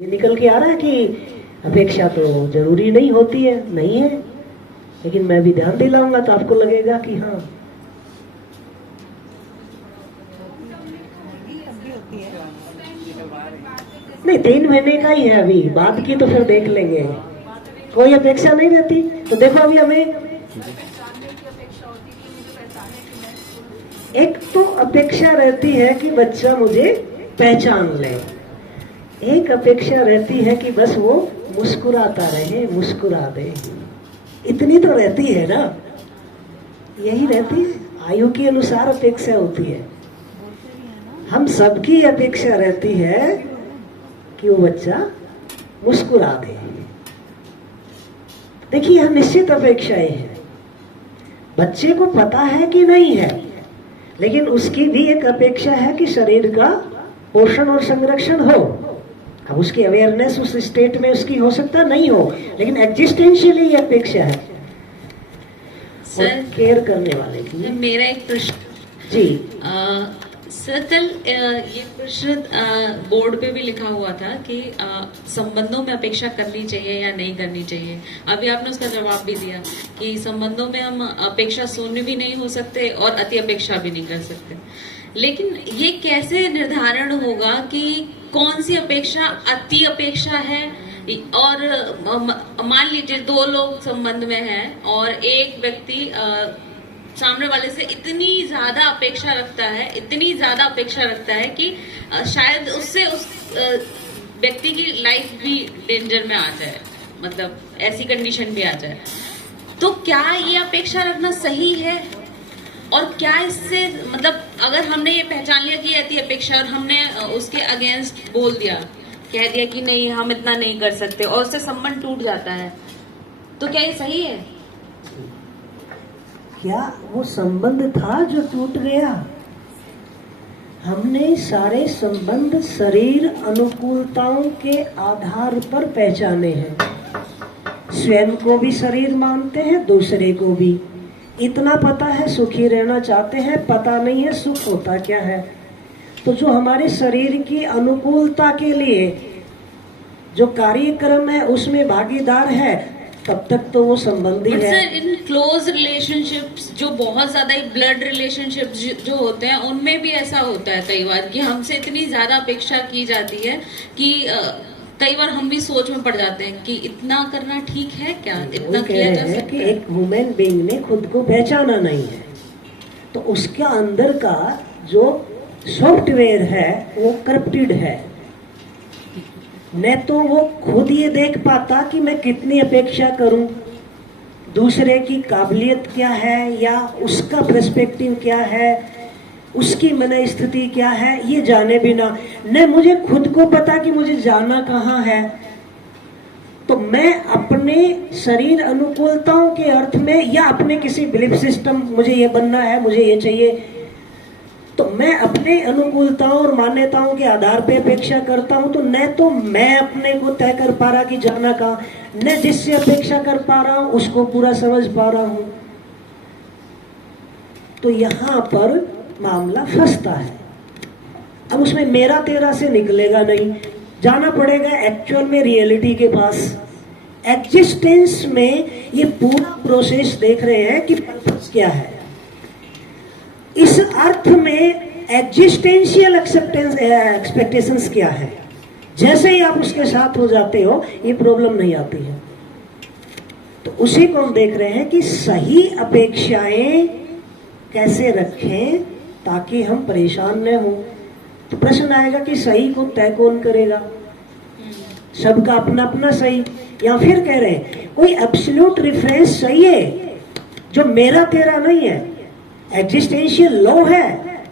ये निकल के आ रहा है कि अपेक्षा तो जरूरी नहीं होती है, नहीं है, लेकिन मैं भी ध्यान दिलाऊंगा तो आपको लगेगा कि हाँ नहीं 3 महीने का ही है, अभी बाद की तो फिर देख लेंगे। कोई अपेक्षा नहीं रहती तो देखो अभी हमें एक तो अपेक्षा रहती है कि बच्चा मुझे पहचान ले, एक अपेक्षा रहती है कि बस वो मुस्कुराता रहे, मुस्कुरा दे। इतनी तो रहती है ना, यही रहती है। आयु के अनुसार अपेक्षा होती है। हम सबकी अपेक्षा रहती है कि वो बच्चा मुस्कुरा दे। देखिए यह निश्चित अपेक्षाएं हैं। बच्चे को पता है कि नहीं है, लेकिन उसकी भी एक अपेक्षा है कि शरीर का पोषण और संरक्षण हो। अब उसकी अवेयरनेस उस स्टेट में उसकी हो सकता नहीं हो, लेकिन एग्जिस्टेंशियली ये अपेक्षा है सर केयर करने वाले की। मेरा एक प्रश्न जी सर, कल ये प्रश्न बोर्ड पे भी लिखा हुआ था कि संबंधों में अपेक्षा करनी चाहिए या नहीं करनी चाहिए। अभी आपने उसका जवाब भी दिया कि संबंधों में हम अपेक्षा शून्य भी नहीं हो सकते और अति अपेक्षा भी नहीं कर सकते। लेकिन ये कैसे निर्धारण होगा कि कौन सी अपेक्षा अति अपेक्षा है? और मान लीजिए 2 लोग संबंध में हैं और एक व्यक्ति सामने वाले से इतनी ज्यादा अपेक्षा रखता है, इतनी ज्यादा अपेक्षा रखता है कि शायद उससे उस व्यक्ति की लाइफ भी डेंजर में आ जाए, मतलब ऐसी कंडीशन भी आ जाए। तो क्या ये अपेक्षा रखना सही है? और क्या इससे मतलब अगर हमने ये पहचान लिया कि अति अपेक्षा और हमने उसके अगेंस्ट बोल दिया, कह दिया कि नहीं हम इतना नहीं कर सकते और उससे संबंध टूट जाता है, तो क्या ये सही है? क्या वो संबंध था जो टूट गया? हमने सारे संबंध शरीर अनुकूलताओं के आधार पर पहचाने हैं। स्वयं को भी शरीर मानते हैं, दूसरे को भी। इतना पता है सुखी रहना चाहते हैं, पता नहीं है सुख होता क्या है। तो जो हमारे शरीर की अनुकूलता के लिए जो कार्यक्रम है उसमें भागीदार है, तब तक तो वो संबंधी है। सर, इन क्लोज रिलेशनशिप्स जो बहुत ज्यादा ब्लड रिलेशनशिप्स जो होते हैं उनमें भी ऐसा होता है कई बार कि हमसे इतनी ज्यादा अपेक्षा की जाती है कि कई बार हम भी सोच में पड़ जाते हैं कि इतना करना ठीक है क्या, इतना किया जा सकता है? कि एक ह्यूमन बीइंग ने खुद को पहचाना नहीं है, तो उसका अंदर का जो सॉफ्टवेयर है वो करप्टेड है। न तो वो खुद ये देख पाता कि मैं कितनी अपेक्षा करूं, दूसरे की काबिलियत क्या है या उसका पर्सपेक्टिव क्या है, उसकी मन स्थिति क्या है, ये जाने बिना न मुझे खुद को पता कि मुझे जाना कहाँ है। तो मैं अपने शरीर अनुकूलताओं के अर्थ में या अपने किसी बिलीफ सिस्टम, मुझे ये बनना है, मुझे ये चाहिए, तो मैं अपने अनुकूलताओं और मान्यताओं के आधार पे अपेक्षा करता हूं। तो न तो मैं अपने को तय कर पा रहा कि जाना कहाँ, न जिससे अपेक्षा कर पा रहा हूं उसको पूरा समझ पा रहा हूं। तो यहां पर मामला फंसता है। अब उसमें मेरा तेरा से निकलेगा नहीं, जाना पड़ेगा एक्चुअल में रियलिटी के पास। एग्जिस्टेंस में ये पूरा प्रोसेस देख रहे हैं कि पर्पस क्या है। इस अर्थ में एग्जिस्टेंशियल एक्सपेक्टेशंस क्या है। जैसे ही आप उसके साथ हो जाते हो ये प्रॉब्लम नहीं आती है। तो उसी को हम देख रहे हैं कि सही अपेक्षाएं कैसे रखें ताकि हम परेशान न हो। तो प्रश्न आएगा कि सही को तय कौन करेगा? सबका अपना अपना सही, या फिर कह रहे हैं कोई एब्सोल्यूट रेफरेंस सही है जो मेरा तेरा नहीं है, एग्जिस्टेंशियल लॉ है,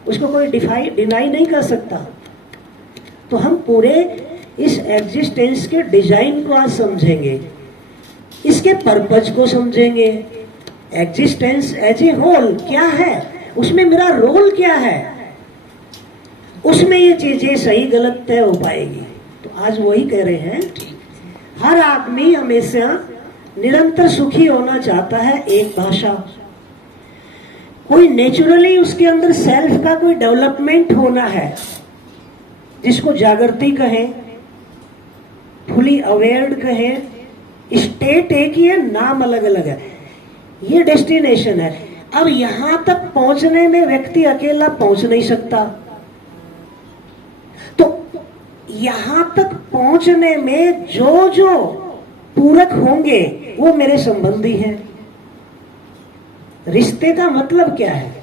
उसको कोई डिनाई नहीं कर सकता। तो हम पूरे इस एग्जिस्टेंस के डिजाइन को आज समझेंगे, इसके पर्पज को समझेंगे। एग्जिस्टेंस एज ए होल क्या है, उसमें मेरा रोल क्या है, उसमें ये चीजें सही गलत तय हो पाएगी। तो आज वही कह रहे हैं, हर आदमी हमेशा निरंतर सुखी होना चाहता है। एक भाषा, कोई नेचुरली उसके अंदर सेल्फ का कोई डेवलपमेंट होना है, जिसको जागृति कहें, फुली अवेयर्ड कहें, स्टेट एक ही है, नाम अलग अलग है। ये डेस्टिनेशन है। अब यहां तक पहुंचने में व्यक्ति अकेला पहुंच नहीं सकता, तो यहां तक पहुंचने में जो जो पूरक होंगे वो मेरे संबंधी हैं। रिश्ते का मतलब क्या है?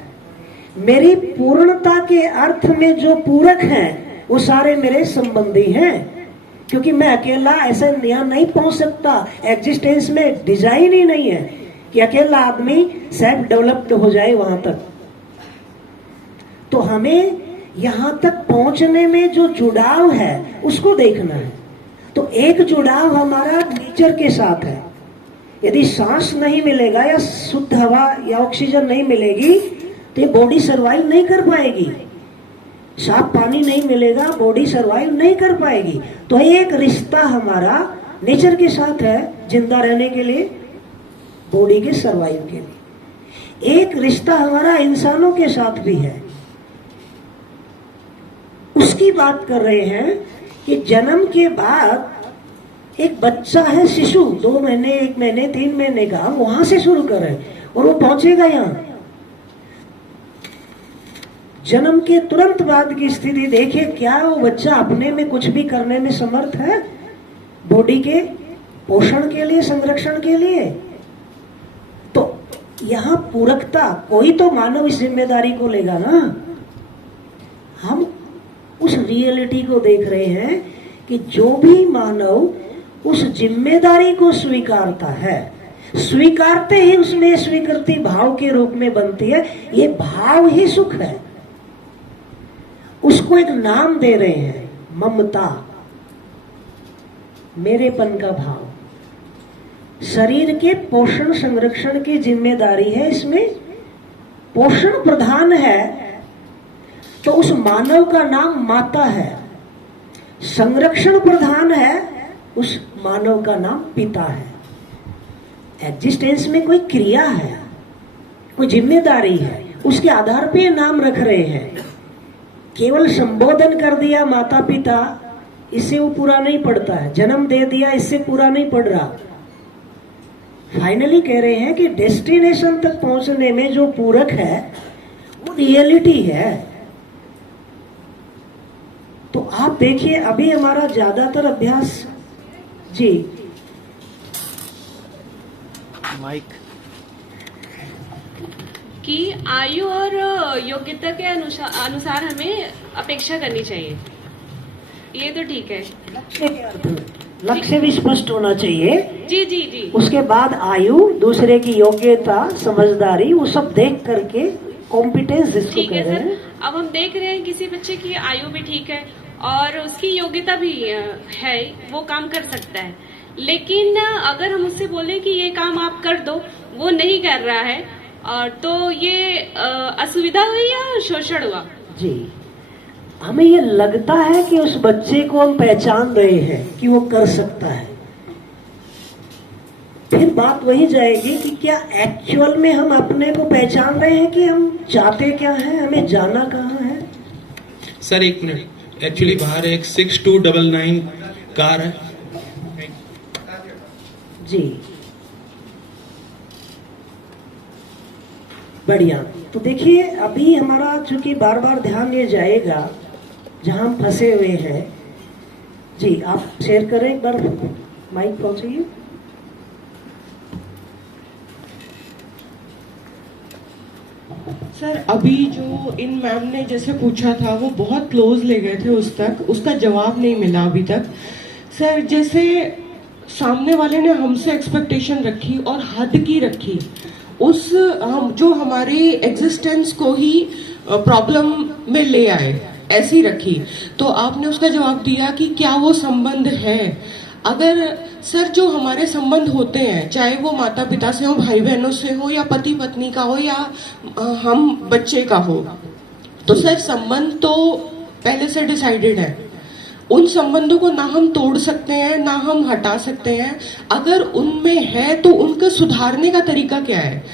मेरी पूर्णता के अर्थ में जो पूरक हैं वो सारे मेरे संबंधी हैं, क्योंकि मैं अकेला ऐसा यहां नहीं पहुंच सकता। एग्जिस्टेंस में डिजाइन ही नहीं है कि अकेला आदमी सेल्फ डेवलप्ड हो जाए वहां तक। तो हमें यहां तक पहुंचने में जो जुड़ाव है उसको देखना है। तो एक जुड़ाव हमारा नेचर के साथ है। यदि सांस नहीं मिलेगा या शुद्ध हवा या ऑक्सीजन नहीं मिलेगी तो ये बॉडी सरवाइव नहीं कर पाएगी। साफ पानी नहीं मिलेगा, बॉडी सरवाइव नहीं कर पाएगी। तो एक रिश्ता हमारा नेचर के साथ है, जिंदा रहने के लिए, बॉडी के सरवाइव के लिए। एक रिश्ता हमारा इंसानों के साथ भी है। उसकी बात कर रहे हैं कि जन्म के बाद एक बच्चा है, शिशु 2 महीने, 1 महीने, 3 महीने का, वहां से शुरू करें और वो पहुंचेगा यहां। जन्म के तुरंत बाद की स्थिति देखिए, क्या वो बच्चा अपने में कुछ भी करने में समर्थ है? बॉडी के पोषण के लिए, संरक्षण के लिए। तो यहां पूरकता, कोई तो मानव इस जिम्मेदारी को लेगा ना। हम उस रियलिटी को देख रहे हैं कि जो भी मानव उस जिम्मेदारी को स्वीकारता है, स्वीकारते ही उसमें स्वीकृति भाव के रूप में बनती है। ये भाव ही सुख है। उसको एक नाम दे रहे हैं, ममता, मेरेपन का भाव। शरीर के पोषण संरक्षण की जिम्मेदारी है, इसमें पोषण प्रधान है, तो उस मानव का नाम माता है। संरक्षण प्रधान है, उस मानव का नाम पिता है। एग्जिस्टेंस में कोई क्रिया है, कोई जिम्मेदारी है, उसके आधार पे नाम रख रहे हैं। केवल संबोधन कर दिया माता पिता, इससे वो पूरा नहीं पड़ता है। जन्म दे दिया, इससे पूरा नहीं पड़ रहा। फाइनली कह रहे हैं कि डेस्टिनेशन तक पहुंचने में जो पूरक है वो रियलिटी है। तो आप देखिए, अभी हमारा ज्यादातर अभ्यास, जी माइक, कि आयु और योग्यता के अनुसार हमें अपेक्षा करनी चाहिए, ये तो ठीक है। लक्ष्य के अर्थ में लक्ष्य भी स्पष्ट होना चाहिए। जी जी जी। उसके बाद आयु, दूसरे की योग्यता, समझदारी, वो सब देख करके कॉम्पिटेंस जिसको ठीक कह है रहे सर। हैं। अब हम देख रहे हैं किसी बच्चे की आयु भी ठीक है और उसकी योग्यता भी है, वो काम कर सकता है, लेकिन अगर हम उससे बोले कि ये काम आप कर दो, वो नहीं कर रहा है, और तो ये असुविधा हुई या शोषण हुआ? जी, हमें ये लगता है कि उस बच्चे को हम पहचान रहे हैं कि वो कर सकता है। फिर बात वही जाएगी कि क्या एक्चुअल में हम अपने को पहचान रहे हैं कि हम चाहते क्या है, हमें जाना कहाँ है। सर एक मिनट, एक्चुअली बाहर एक 6299 कार है। जी बढ़िया। तो देखिए, अभी हमारा चूंकि बार बार ध्यान ये जाएगा जहां हम फंसे हुए हैं। जी आप शेयर करें एक बार, माइक पहुंचाइए। सर अभी जो इन मैम ने जैसे पूछा था वो बहुत क्लोज ले गए थे उस तक, उसका जवाब नहीं मिला अभी तक। सर जैसे सामने वाले ने हमसे एक्सपेक्टेशन रखी और हद की रखी, उस हम जो हमारे एग्जिस्टेंस को ही प्रॉब्लम में ले आए, ऐसी रखी, तो आपने उसका जवाब दिया कि क्या वो संबंध है। अगर सर जो हमारे संबंध होते हैं, चाहे वो माता पिता से हो, भाई बहनों से हो, या पति पत्नी का हो, या हम बच्चे का हो, तो सर संबंध तो पहले से डिसाइडेड है। उन संबंधों को ना हम तोड़ सकते हैं ना हम हटा सकते हैं। अगर उनमें है तो उनका सुधारने का तरीका क्या है?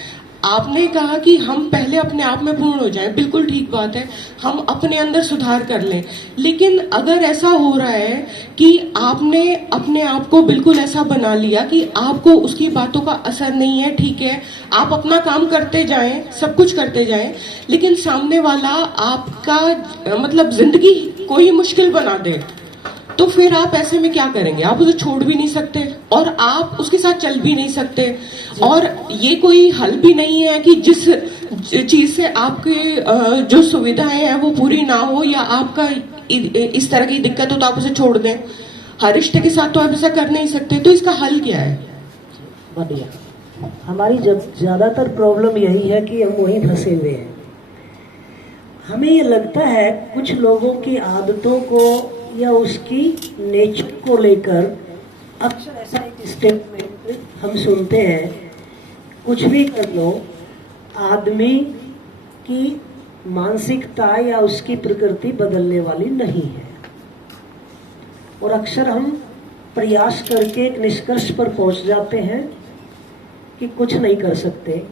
आपने कहा कि हम पहले अपने आप में पूर्ण हो जाएं, बिल्कुल ठीक बात है, हम अपने अंदर सुधार कर लें। लेकिन अगर ऐसा हो रहा है कि आपने अपने आप को बिल्कुल ऐसा बना लिया कि आपको उसकी बातों का असर नहीं है, ठीक है, आप अपना काम करते जाएं, सब कुछ करते जाएं, लेकिन सामने वाला आपका मतलब जिंदगी कोई मुश्किल बना दे, तो फिर आप ऐसे में क्या करेंगे? आप उसे छोड़ भी नहीं सकते और आप उसके साथ चल भी नहीं सकते। और ये कोई हल भी नहीं है कि जिस चीज से आपके जो सुविधाएं हैं वो पूरी ना हो या आपका इस तरह की दिक्कत हो तो आप उसे छोड़ दें। हर रिश्ते के साथ तो आप ऐसा कर नहीं सकते, तो इसका हल क्या है? बढ़िया। हमारी जब ज्यादातर प्रॉब्लम यही है कि हम वहीं फंसे हुए हैं। हमें ये लगता है कुछ लोगों की आदतों को या उसकी नेचर को लेकर अक्सर ऐसा एक स्टेटमेंट हम सुनते हैं, कुछ भी कर लो, आदमी की मानसिकता या उसकी प्रकृति बदलने वाली नहीं है। और अक्सर हम प्रयास करके एक निष्कर्ष पर पहुंच जाते हैं कि कुछ नहीं कर सकते।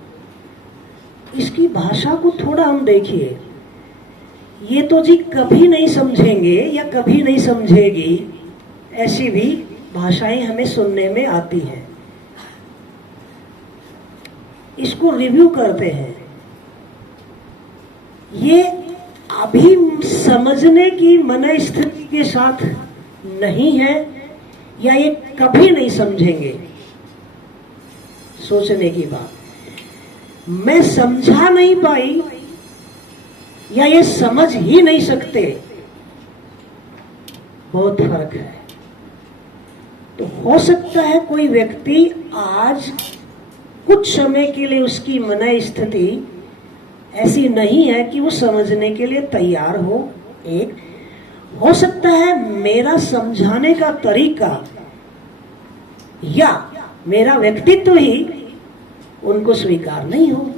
इसकी भाषा को थोड़ा हम देखिए। ये तो जी कभी नहीं समझेंगे या कभी नहीं समझेगी, ऐसी भी भाषाएं हमें सुनने में आती हैं। इसको रिव्यू करते हैं। ये अभी समझने की मन स्थिति के साथ नहीं है या ये कभी नहीं समझेंगे। सोचने की बात। मैं समझा नहीं पाई या ये समझ ही नहीं सकते, बहुत फर्क है। तो हो सकता है कोई व्यक्ति आज कुछ समय के लिए उसकी मन स्थिति ऐसी नहीं है कि वो समझने के लिए तैयार हो। एक हो सकता है मेरा समझाने का तरीका या मेरा व्यक्तित्व ही उनको स्वीकार नहीं हो।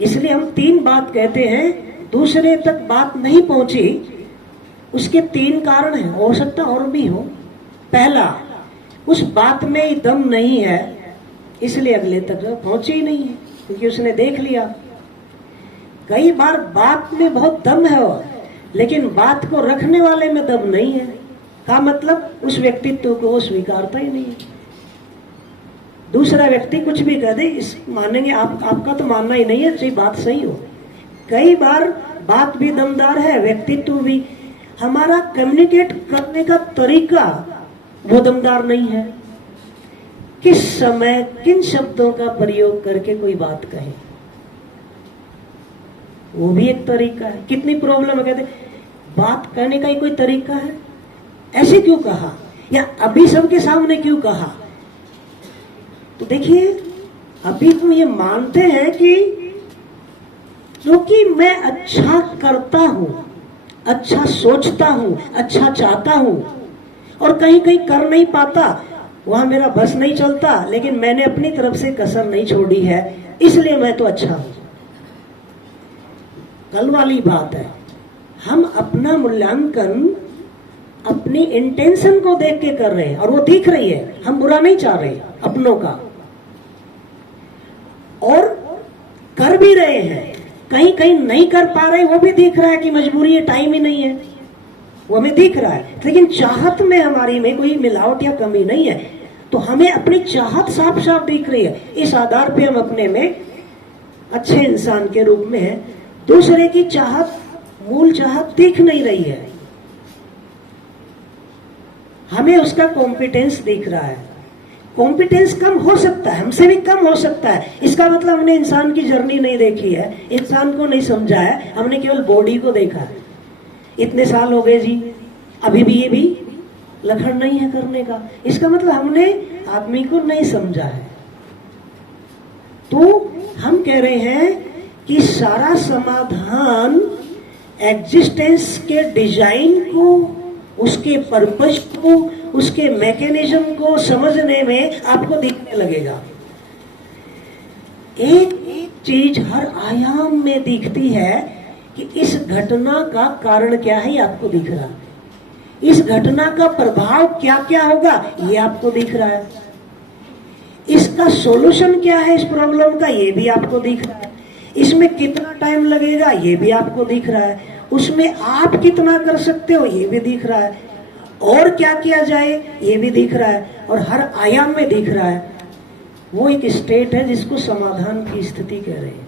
इसलिए हम 3 बात कहते हैं, दूसरे तक बात नहीं पहुंची, उसके 3 कारण हैं। हो सकता और भी हो। पहला, उस बात में दम नहीं है, इसलिए अगले तक पहुंची ही नहीं है, क्योंकि उसने देख लिया। कई बार बात में बहुत दम है लेकिन बात को रखने वाले में दम नहीं है, का मतलब उस व्यक्तित्व को वो स्वीकारता ही नहीं है। दूसरा व्यक्ति कुछ भी कह दे, इस मानेंगे आपका तो मानना ही नहीं है, बात सही हो। कई बार बात भी दमदार है, व्यक्तित्व भी, हमारा कम्युनिकेट करने का तरीका वो दमदार नहीं है। किस समय किन शब्दों का प्रयोग करके कोई बात कहे, वो भी एक तरीका है। कितनी प्रॉब्लम है, कहते बात करने का ही कोई तरीका है, ऐसे क्यों कहा या अभी सबके सामने क्यों कहा। तो देखिए, अभी हम ये मानते हैं कि क्योंकि मैं अच्छा करता हूं, अच्छा सोचता हूं, अच्छा चाहता हूं और कहीं कहीं कर नहीं पाता, वहां मेरा बस नहीं चलता, लेकिन मैंने अपनी तरफ से कसर नहीं छोड़ी है, इसलिए मैं तो अच्छा हूं। कल वाली बात है, हम अपना मूल्यांकन अपनी इंटेंशन को देख के कर रहे हैं और वो दिख रही है, हम बुरा नहीं चाह रहे अपनों का, और कर भी रहे हैं। कहीं कहीं नहीं कर पा रहे, वो भी दिख रहा है कि मजबूरी है, टाइम ही नहीं है, वो हमें दिख रहा है। लेकिन चाहत में हमारी में कोई मिलावट या कमी नहीं है, तो हमें अपनी चाहत साफ साफ दिख रही है। इस आधार पे हम अपने में अच्छे इंसान के रूप में हैं। दूसरे की चाहत, मूल चाहत दिख नहीं रही है, हमें उसका कॉम्पिटेंस दिख रहा है। कॉम्पिटेंस कम हो सकता है, हमसे भी कम हो सकता है। इसका मतलब हमने इंसान की जर्नी नहीं देखी है, इंसान को नहीं समझा है, हमने केवल बॉडी को देखा है। इतने साल हो गए जी, अभी भी ये भी लखन नहीं है करने का, इसका मतलब हमने आदमी को नहीं समझा है। तो हम कह रहे हैं कि सारा समाधान एग्जिस्टेंस के डिजाइन को, उसके पर्पस को, उसके मैकेनिज्म को समझने में आपको दिखने लगेगा। एक चीज हर आयाम में दिखती है कि इस घटना का कारण क्या है, ये आपको दिख रहा है। इस घटना का प्रभाव क्या क्या होगा, ये आपको दिख रहा है। इसका सॉल्यूशन क्या है इस प्रॉब्लम का, ये भी आपको दिख रहा है। इसमें कितना टाइम लगेगा, ये भी आपको दिख रहा है। उसमें आप कितना कर सकते हो, ये भी दिख रहा है। और क्या किया जाए, ये भी दिख रहा है। और हर आयाम में दिख रहा है। वो एक स्टेट है जिसको समाधान की स्थिति कह रहे हैं।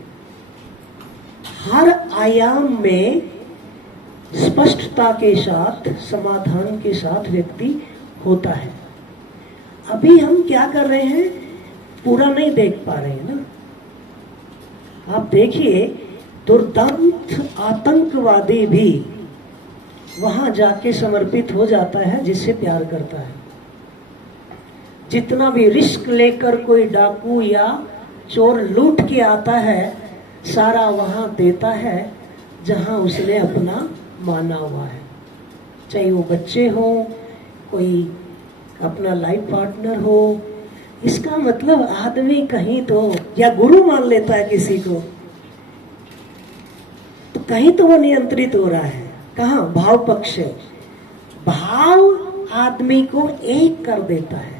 हर आयाम में स्पष्टता के साथ, समाधान के साथ व्यक्ति होता है। अभी हम क्या कर रहे हैं, पूरा नहीं देख पा रहे हैं ना। आप देखिए, दुर्दांत आतंकवादी भी वहां जाके समर्पित हो जाता है जिससे प्यार करता है। जितना भी रिस्क लेकर कोई डाकू या चोर लूट के आता है, सारा वहां देता है जहां उसने अपना माना हुआ है। चाहे वो बच्चे हो, कोई अपना लाइफ पार्टनर हो। इसका मतलब आदमी कहीं तो, या गुरु मान लेता है किसी को, तो कहीं तो वो नियंत्रित हो रहा है। कहाँ? भाव पक्ष है। भाव आदमी को एक कर देता है।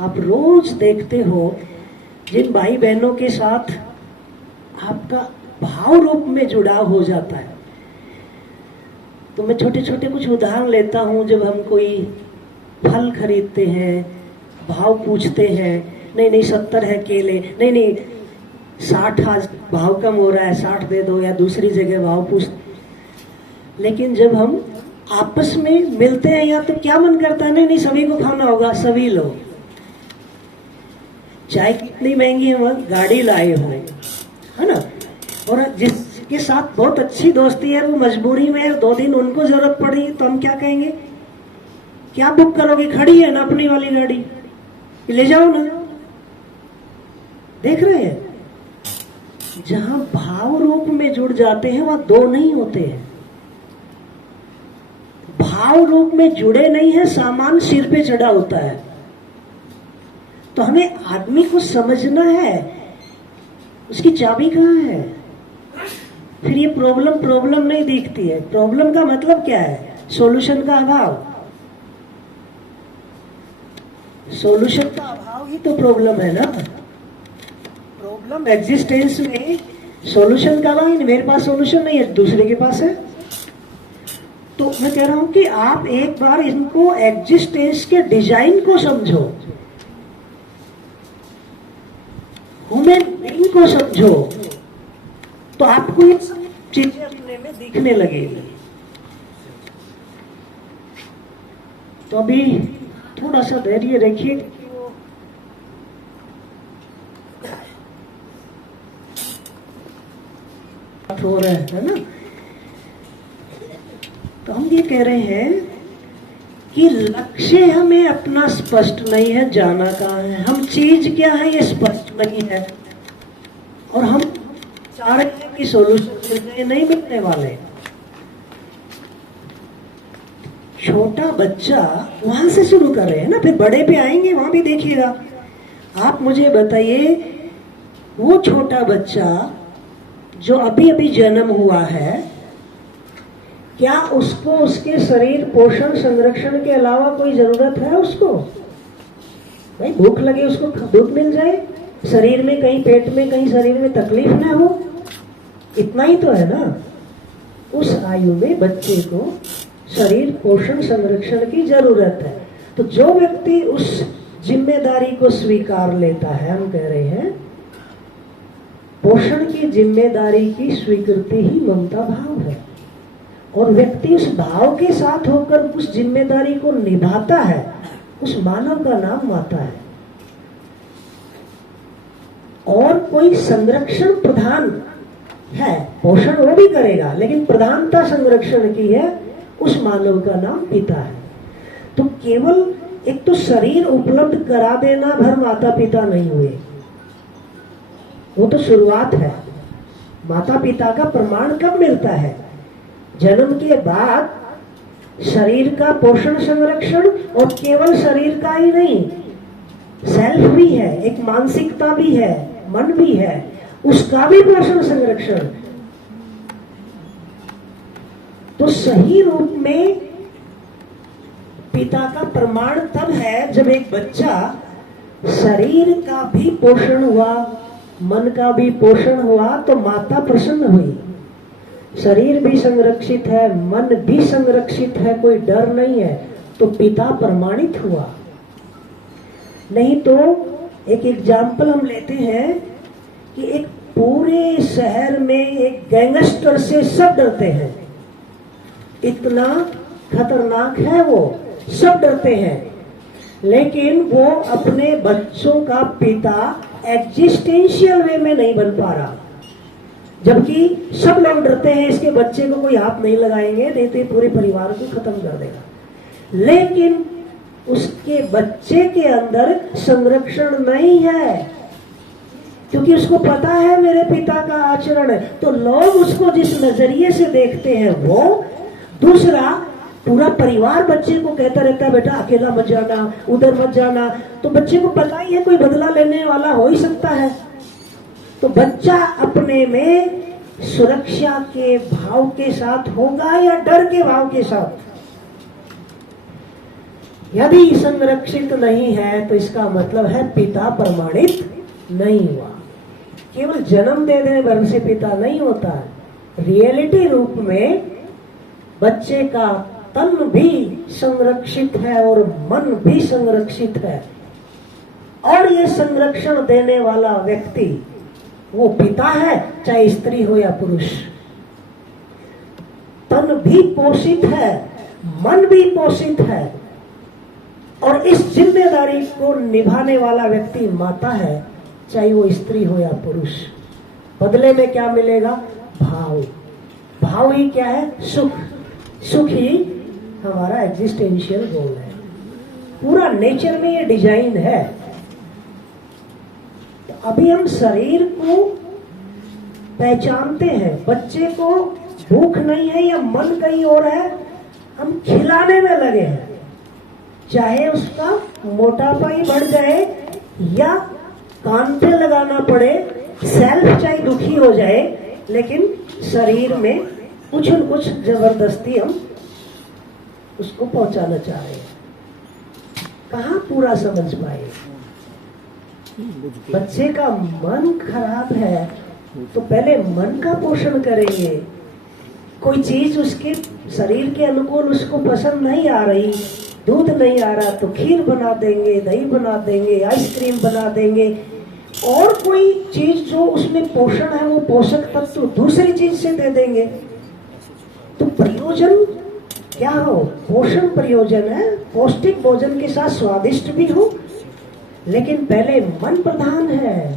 आप रोज देखते हो जिन भाई बहनों के साथ आपका भाव रूप में जुड़ाव हो जाता है। तो मैं छोटे छोटे कुछ उदाहरण लेता हूं। जब हम कोई फल खरीदते हैं, भाव पूछते हैं, नहीं 70 है केले, नहीं 60, आज भाव कम हो रहा है 60 दे दो, या दूसरी जगह भाव पूछ। लेकिन जब हम आपस में मिलते हैं या तो क्या मन करता है, नहीं सभी को खाना होगा, सभी लोग। चाय कितनी महंगी है, वह गाड़ी लाए हो, है ना। और जिसके साथ बहुत अच्छी दोस्ती है वो मजबूरी में है, 2 दिन उनको जरूरत पड़ी तो हम क्या कहेंगे, क्या बुक करोगे, खड़ी है ना अपनी वाली गाड़ी, ले जाओ ना। देख रहे हैं, जहां भाव रूप में जुड़ जाते हैं वहां 2 नहीं होते हैं। भाव रूप में जुड़े नहीं है, सामान सिर पे चढ़ा होता है। तो हमें आदमी को समझना है उसकी चाबी कहाँ है। फिर ये प्रॉब्लम नहीं दिखती है। प्रॉब्लम का मतलब क्या है, सॉल्यूशन का अभाव। सॉल्यूशन का अभाव ही तो प्रॉब्लम है ना। प्रॉब्लम एग्जिस्टेंस में सॉल्यूशन का अभाव ही नहीं। मेरे पास सॉल्यूशन नहीं है, दूसरे के पास है। तो मैं कह रहा हूं कि आप एक बार इनको एग्जिस्टेंस के डिजाइन को समझो, ह्यूमन बीइंग को समझो, तो आपको ये सब चीजें अपने में दिखने लगेगी। तो अभी थोड़ा सा धैर्य रखिए कि वो हो रहा है ना। तो हम ये कह रहे हैं कि लक्ष्य हमें अपना स्पष्ट नहीं है, जाना कहाँ है, हम चीज क्या है ये स्पष्ट नहीं है, और हम चाह रहे हैं कि सोल्यूशन नहीं मिलने वाले। छोटा बच्चा वहां से शुरू कर रहे हैं ना, फिर बड़े पे आएंगे, वहां भी देखिएगा। आप मुझे बताइए, वो छोटा बच्चा जो अभी अभी जन्म हुआ है, क्या उसको उसके शरीर पोषण संरक्षण के अलावा कोई जरूरत है उसको? भाई भूख लगे उसको दूध मिल जाए, शरीर में कहीं पेट में कहीं शरीर में तकलीफ ना हो, इतना ही तो है ना। उस आयु में बच्चे को शरीर पोषण संरक्षण की जरूरत है। तो जो व्यक्ति उस जिम्मेदारी को स्वीकार लेता है, हम कह रहे हैं पोषण की जिम्मेदारी की स्वीकृति ही ममता भाव है। और व्यक्ति उस भाव के साथ होकर उस जिम्मेदारी को निभाता है, उस मानव का नाम माता है। और कोई संरक्षण प्रधान है, पोषण वो भी करेगा, लेकिन प्रधानता संरक्षण की है, उस मानव का नाम पिता है। तो केवल एक तो शरीर उपलब्ध करा देना भर माता पिता नहीं हुए, वो तो शुरुआत है। माता पिता का प्रमाण कब मिलता है? जन्म के बाद शरीर का पोषण संरक्षण, और केवल शरीर का ही नहीं, सेल्फ भी है, एक मानसिकता भी है, मन भी है, उसका भी पोषण संरक्षण। तो सही रूप में पिता का प्रमाण तब है जब एक बच्चा शरीर का भी पोषण हुआ, मन का भी पोषण हुआ तो माता प्रसन्न हुई। शरीर भी संरक्षित है, मन भी संरक्षित है, कोई डर नहीं है, तो पिता प्रमाणित हुआ। नहीं तो एक एग्जाम्पल हम लेते हैं कि एक पूरे शहर में एक गैंगस्टर से सब डरते हैं, इतना खतरनाक है वो, सब डरते हैं, लेकिन वो अपने बच्चों का पिता एग्जिस्टेंशियल वे में नहीं बन पा रहा। जबकि सब लोग डरते हैं इसके बच्चे को कोई हाथ नहीं लगाएंगे, नहीं तो पूरे परिवार को खत्म कर देगा। लेकिन उसके बच्चे के अंदर संरक्षण नहीं है, क्योंकि उसको पता है मेरे पिता का आचरण है, तो लोग उसको जिस नजरिए से देखते हैं वो। दूसरा, पूरा परिवार बच्चे को कहता रहता है बेटा अकेला मत जाना, उधर मत जाना, तो बच्चे को पता ही है कोई बदला लेने वाला हो ही सकता है। तो बच्चा अपने में सुरक्षा के भाव के साथ होगा या डर के भाव के साथ? यदि संरक्षित नहीं है तो इसका मतलब है पिता प्रमाणित नहीं हुआ। केवल जन्म दे देने भर से पिता नहीं होता है, रियलिटी रूप में बच्चे का तन भी संरक्षित है और मन भी संरक्षित है, और ये संरक्षण देने वाला व्यक्ति वो पिता है, चाहे स्त्री हो या पुरुष। तन भी पोषित है, मन भी पोषित है, और इस जिम्मेदारी को निभाने वाला व्यक्ति माता है, चाहे वो स्त्री हो या पुरुष। बदले में क्या मिलेगा? भाव। भाव ही क्या है? सुख। सुख ही हमारा एग्जिस्टेंशियल गोल है। पूरा नेचर में ये डिजाइन है। तो अभी हम शरीर को पहचानते हैं, बच्चे को भूख नहीं है या मन कहीं और है, हम खिलाने में लगे हैं, चाहे उसका मोटापा ही बढ़ जाए या कान पे लगाना पड़े, सेल्फ चाहे दुखी हो जाए, लेकिन शरीर में कुछ न कुछ जबरदस्ती हम उसको पहुंचाना चाह रहे हैं। कहाँ पूरा समझ पाए? बच्चे का मन खराब है तो पहले मन का पोषण करेंगे। कोई चीज उसके शरीर के अनुकूल उसको पसंद नहीं आ रही, दूध नहीं आ रहा तो खीर बना देंगे, दही बना देंगे, आइसक्रीम बना देंगे, और कोई चीज जो उसमें पोषण है वो पोषक तत्व तो दूसरी चीज से दे देंगे। तो प्रयोजन क्या हो? पोषण प्रयोजन है, पौष्टिक भोजन के साथ स्वादिष्ट भी हो, लेकिन पहले मन प्रधान है।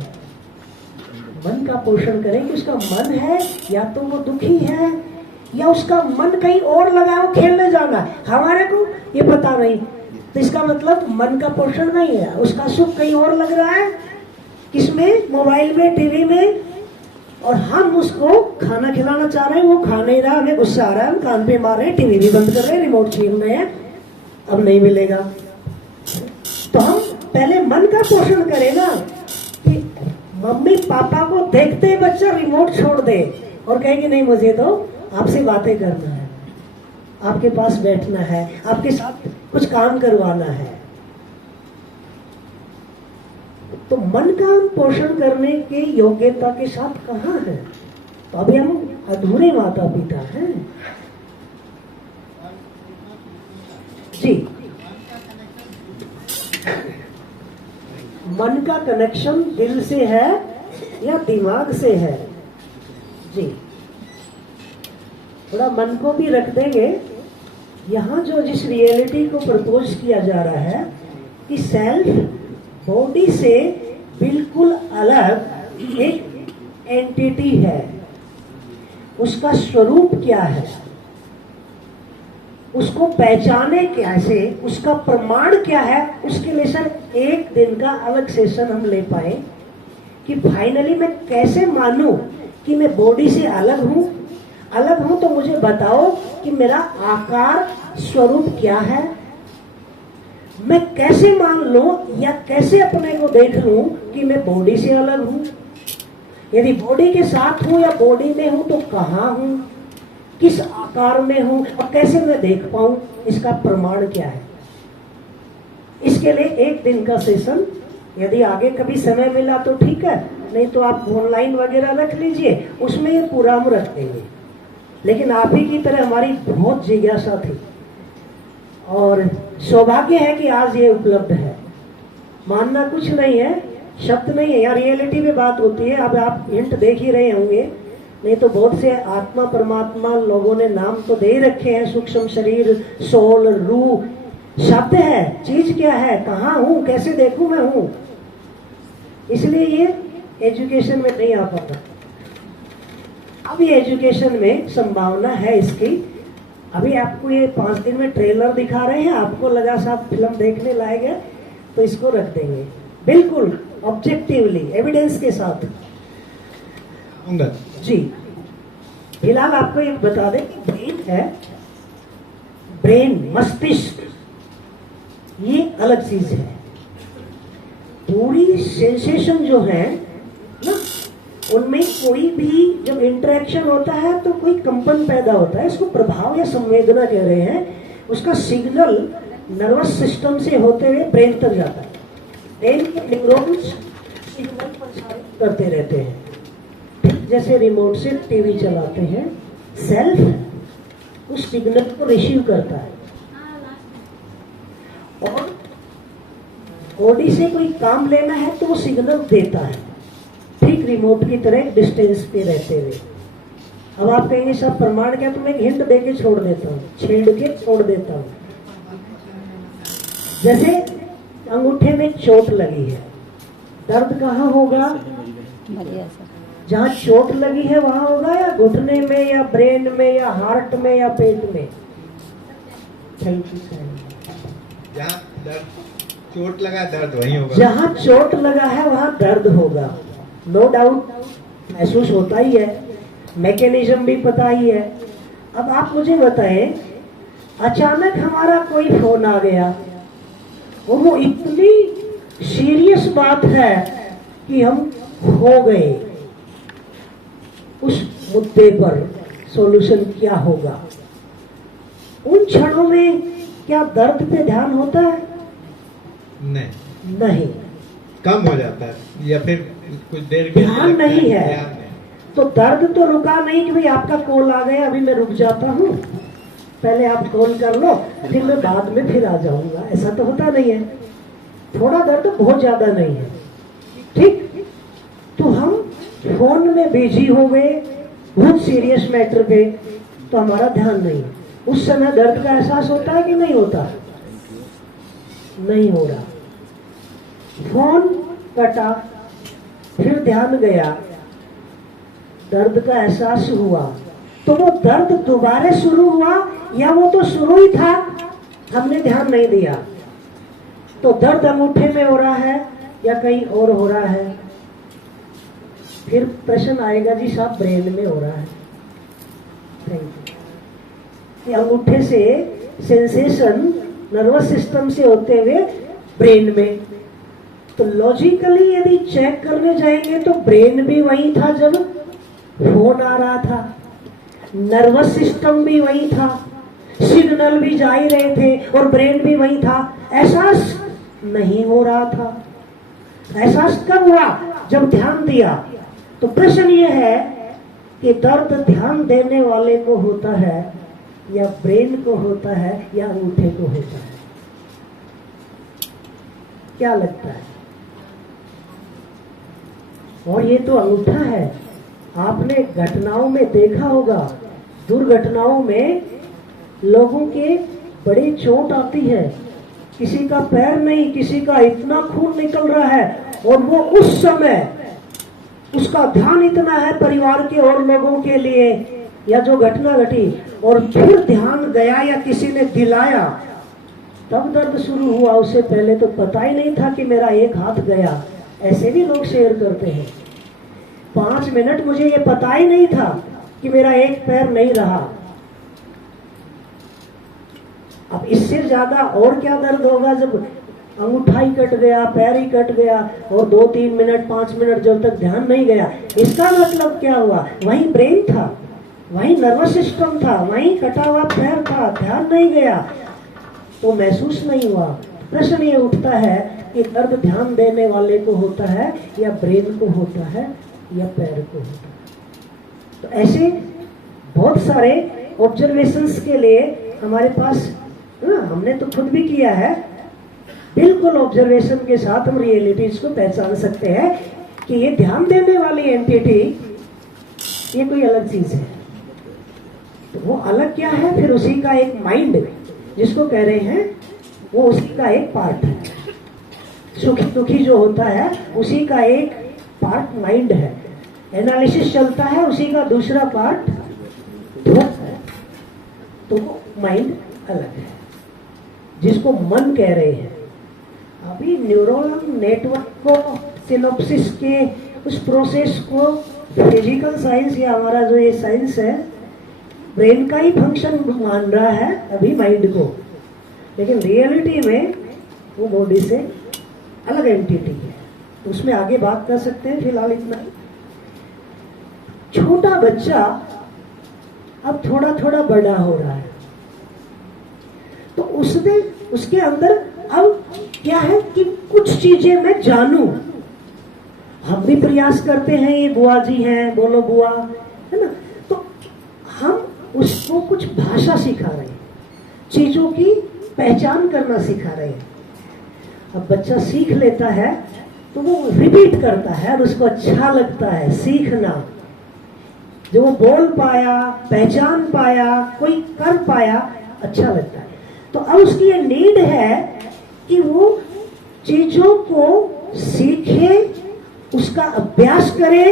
मन का पोषण करें कि उसका मन है या तो वो दुखी है या उसका मन कहीं और लगा, वो खेलने जाना है, हमारे को ये पता नहीं, तो इसका मतलब मन का पोषण नहीं है, उसका सुख कहीं और लग रहा है। किसमें? मोबाइल में, टीवी में, और हम उसको खाना खिलाना चाह रहे हैं, वो खा नहीं रहा, हमें गुस्सा आ रहा है, हम कान पे मार रहे हैं, टीवी भी बंद कर रहे हैं, रिमोट छीन रहे हैं, अब नहीं मिलेगा। तो हम पहले मन का पोषण करें ना, कि मम्मी पापा को देखते ही बच्चा रिमोट छोड़ दे और कहे कि नहीं मुझे तो आपसे बातें करना है, आपके पास बैठना है, आपके साथ कुछ काम करवाना है। तो मन का हम पोषण करने की योग्यता के साथ कहाँ है? तो अभी हम अधूरे माता पिता हैं जी। मन का कनेक्शन दिल से है या दिमाग से है जी? थोड़ा मन को भी रख देंगे। यहाँ जो जिस रियलिटी को प्रपोज किया जा रहा है कि सेल्फ बॉडी से बिल्कुल अलग एक एंटिटी है, उसका स्वरूप क्या है, उसको पहचाने कैसे, उसका प्रमाण क्या है, उसके लिए सर एक दिन का अलग सेशन हम ले पाए कि फाइनली मैं कैसे मानूं कि मैं बॉडी से अलग हूं। अलग हूं तो मुझे बताओ कि मेरा आकार स्वरूप क्या है। मैं कैसे मान लूं या कैसे अपने को देख लूं कि मैं बॉडी से अलग हूं। यदि बॉडी के साथ हूं या बॉडी में हूं तो कहां हूं, किस आकार में हूं और कैसे मैं देख पाऊं, इसका प्रमाण क्या है। इसके लिए एक दिन का सेशन यदि आगे कभी समय मिला तो ठीक है, नहीं तो आप ऑनलाइन वगैरह रख लीजिए, उसमें ये पूरा हम रख देंगे। लेकिन आप ही की तरह हमारी बहुत जिज्ञासा थी और सौभाग्य है कि आज ये उपलब्ध है। मानना कुछ नहीं है, शब्द नहीं है, यहाँ रियलिटी में बात होती है। अब आप हिंट देख ही रहे होंगे, नहीं तो बहुत से आत्मा परमात्मा लोगों ने नाम तो दे ही रखे हैं, सूक्ष्म शरीर, सोल, रूह, शब्द है, चीज क्या है, कहाँ हूँ, कैसे देखूं मैं हूँ, इसलिए ये एजुकेशन में नहीं आ पाता। अब ये एजुकेशन में संभावना है इसकी। अभी आपको ये 5 दिन में ट्रेलर दिखा रहे हैं, आपको लगा साहब फिल्म देखने लायक है, तो इसको रख देंगे बिल्कुल ऑब्जेक्टिवली, एविडेंस के साथ जी। फिलहाल आपको ये बता दें कि ब्रेन है, ब्रेन मस्तिष्क, ये अलग चीज है। पूरी सेंसेशन जो है ना, उनमें कोई भी जब इंटरेक्शन होता है तो कोई कंपन पैदा होता है, इसको प्रभाव या संवेदना कह रहे हैं। उसका सिग्नल नर्वस सिस्टम से होते हुए ब्रेन तक जाता है। ब्रेन के न्यूरॉन्स सिग्नल प्रसारित करते रहते हैं, जैसे रिमोट से टीवी चलाते हैं, सेल्फ उस सिग्नल को रिसीव करता है और बॉडी से कोई काम लेना है तो वो सिग्नल देता है, ठीक रिमोट की तरह डिस्टेंस पे रहते हुए। अब आप कहेंगे सब प्रमाण क्या, तो मैं एक हिंट दे के छोड़ देता हूँ, छेड़ के छोड़ देता हूँ। जैसे अंगूठे में चोट लगी है, दर्द कहाँ होगा, जहाँ चोट लगी है वहां होगा, या घुटने में या ब्रेन में या हार्ट में या पेट में। Thank you sir. जहाँ चोट लगा दर्द वहीं होगा, जहाँ चोट लगा है वहां दर्द होगा, नो डाउट, महसूस होता ही है, मैकेनिज्म भी पता ही है। अब आप मुझे बताएं, अचानक हमारा कोई फोन आ गया और वो इतनी सीरियस बात है कि हम हो गए, उस मुद्दे पर सॉल्यूशन क्या होगा? उन क्षणों में क्या दर्द पे ध्यान होता है? नहीं, कम हो जाता है या फिर कुछ देर के ध्यान लिए नहीं है। ध्यान नहीं। तो दर्द तो रुका नहीं कि भाई आपका कॉल आ गया, अभी मैं रुक जाता हूँ, पहले आप कॉल कर लो, फिर मैं बाद में फिर आ जाऊंगा, ऐसा तो होता नहीं है। थोड़ा दर्द बहुत ज्यादा नहीं है, ठीक। तो हम फोन में बिजी हो गए बहुत सीरियस मैटर पे, तो हमारा ध्यान नहीं है। उस समय दर्द का एहसास होता है कि नहीं होता? नहीं हो रहा। फोन कटा, फिर ध्यान गया, दर्द का एहसास हुआ, तो वो दर्द दोबारा शुरू हुआ या वो तो शुरू ही था, हमने ध्यान नहीं दिया। तो दर्द अंगूठे में हो रहा है या कहीं और हो रहा है? फिर प्रश्न आएगा जी साहब ब्रेन में हो रहा है। Thank you. ये अंगूठे से सेंसेशन नर्वस सिस्टम से होते हुए ब्रेन में, तो लॉजिकली यदि चेक करने जाएंगे तो ब्रेन भी वही था जब फोन आ रहा था, नर्वस सिस्टम भी वही था, सिग्नल भी जा ही रहे थे और ब्रेन भी वही था। एहसास नहीं हो रहा था। एहसास कब हुआ? जब ध्यान दिया। तो प्रश्न ये है कि दर्द ध्यान देने वाले को होता है या ब्रेन को होता है या अंगूठे को होता है? क्या लगता है? और ये तो अंगूठा है। आपने घटनाओं में देखा होगा, दुर्घटनाओं में लोगों के बड़ी चोट आती है, किसी का पैर नहीं, किसी का इतना खून निकल रहा है और वो उस समय उसका ध्यान इतना है परिवार के और लोगों के लिए, या जो घटना घटी और फिर ध्यान गया या किसी ने दिलाया, तब दर्द शुरू हुआ। उससे पहले तो पता ही नहीं था कि मेरा एक हाथ गया। ऐसे भी लोग शेयर करते हैं, 5 मिनट मुझे ये पता ही नहीं था कि मेरा एक पैर नहीं रहा। अब इससे ज्यादा और क्या दर्द होगा जब अंगूठा ही कट गया, पैर ही कट गया और 2-3 मिनट 5 मिनट जब तक ध्यान नहीं गया। इसका मतलब क्या हुआ? वहीं ब्रेन था, वहीं नर्वस सिस्टम था, वहीं कटा हुआ पैर था, ध्यान नहीं गया तो महसूस नहीं हुआ। प्रश्न ये उठता है कि दर्द ध्यान देने वाले को होता है या ब्रेन को होता है या पैर को होता है। तो ऐसे बहुत सारे ऑब्जर्वेशंस के लिए हमारे पास हमने तो खुद भी किया है, बिल्कुल ऑब्जर्वेशन के साथ हम रियलिटीज को पहचान सकते हैं कि ये ध्यान देने वाली एंटिटी ये कोई अलग चीज है। तो वो अलग क्या है, फिर उसी का एक माइंड जिसको कह रहे हैं वो उसी का एक पार्ट है। सुखी दुखी जो होता है उसी का एक पार्ट माइंड है। एनालिसिस चलता है उसी का दूसरा पार्ट थॉट है। तो वो माइंड अलग है जिसको मन कह रहे हैं। अभी न्यूरल नेटवर्क को सिनोप्सिस के उस प्रोसेस को फिजिकल साइंस या हमारा जो ये साइंस है ब्रेन का ही फंक्शन मान रहा है अभी माइंड को, लेकिन रियलिटी में वो बॉडी से अलग एंटिटी है। तो उसमें आगे बात कर सकते हैं, फिलहाल इतना ही। छोटा बच्चा अब थोड़ा थोड़ा बड़ा हो रहा है, तो उसके अंदर अब क्या है कि कुछ चीजें मैं जानूं। हम भी प्रयास करते हैं, ये बुआ जी हैं, बोलो बुआ, है ना। तो हम उसको कुछ भाषा सिखा रहे हैं, चीजों की पहचान करना सिखा रहे हैं। अब बच्चा सीख लेता है तो वो रिपीट करता है और उसको अच्छा लगता है सीखना। जो वो बोल पाया, पहचान पाया, कोई कर पाया, अच्छा लगता है। तो अब उसकी ये नीड है कि वो चीजों को सीखे, उसका अभ्यास करे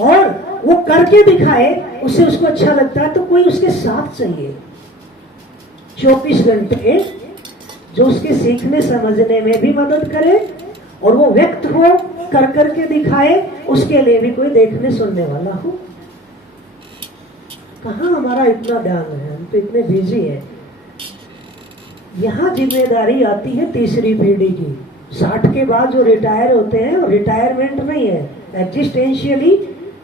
और वो करके दिखाए, उससे उसको अच्छा लगता है। तो कोई उसके साथ चाहिए 24 घंटे जो उसके सीखने समझने में भी मदद करे और वो व्यक्त हो, कर करके दिखाए, उसके लिए भी कोई देखने सुनने वाला हो। कहाँ हमारा इतना ध्यान है, हम तो इतने बिजी हैं। यहाँ जिम्मेदारी आती है तीसरी पीढ़ी की। 60 के बाद जो रिटायर होते हैं वो रिटायरमेंट नहीं है, एग्जिस्टेंशियली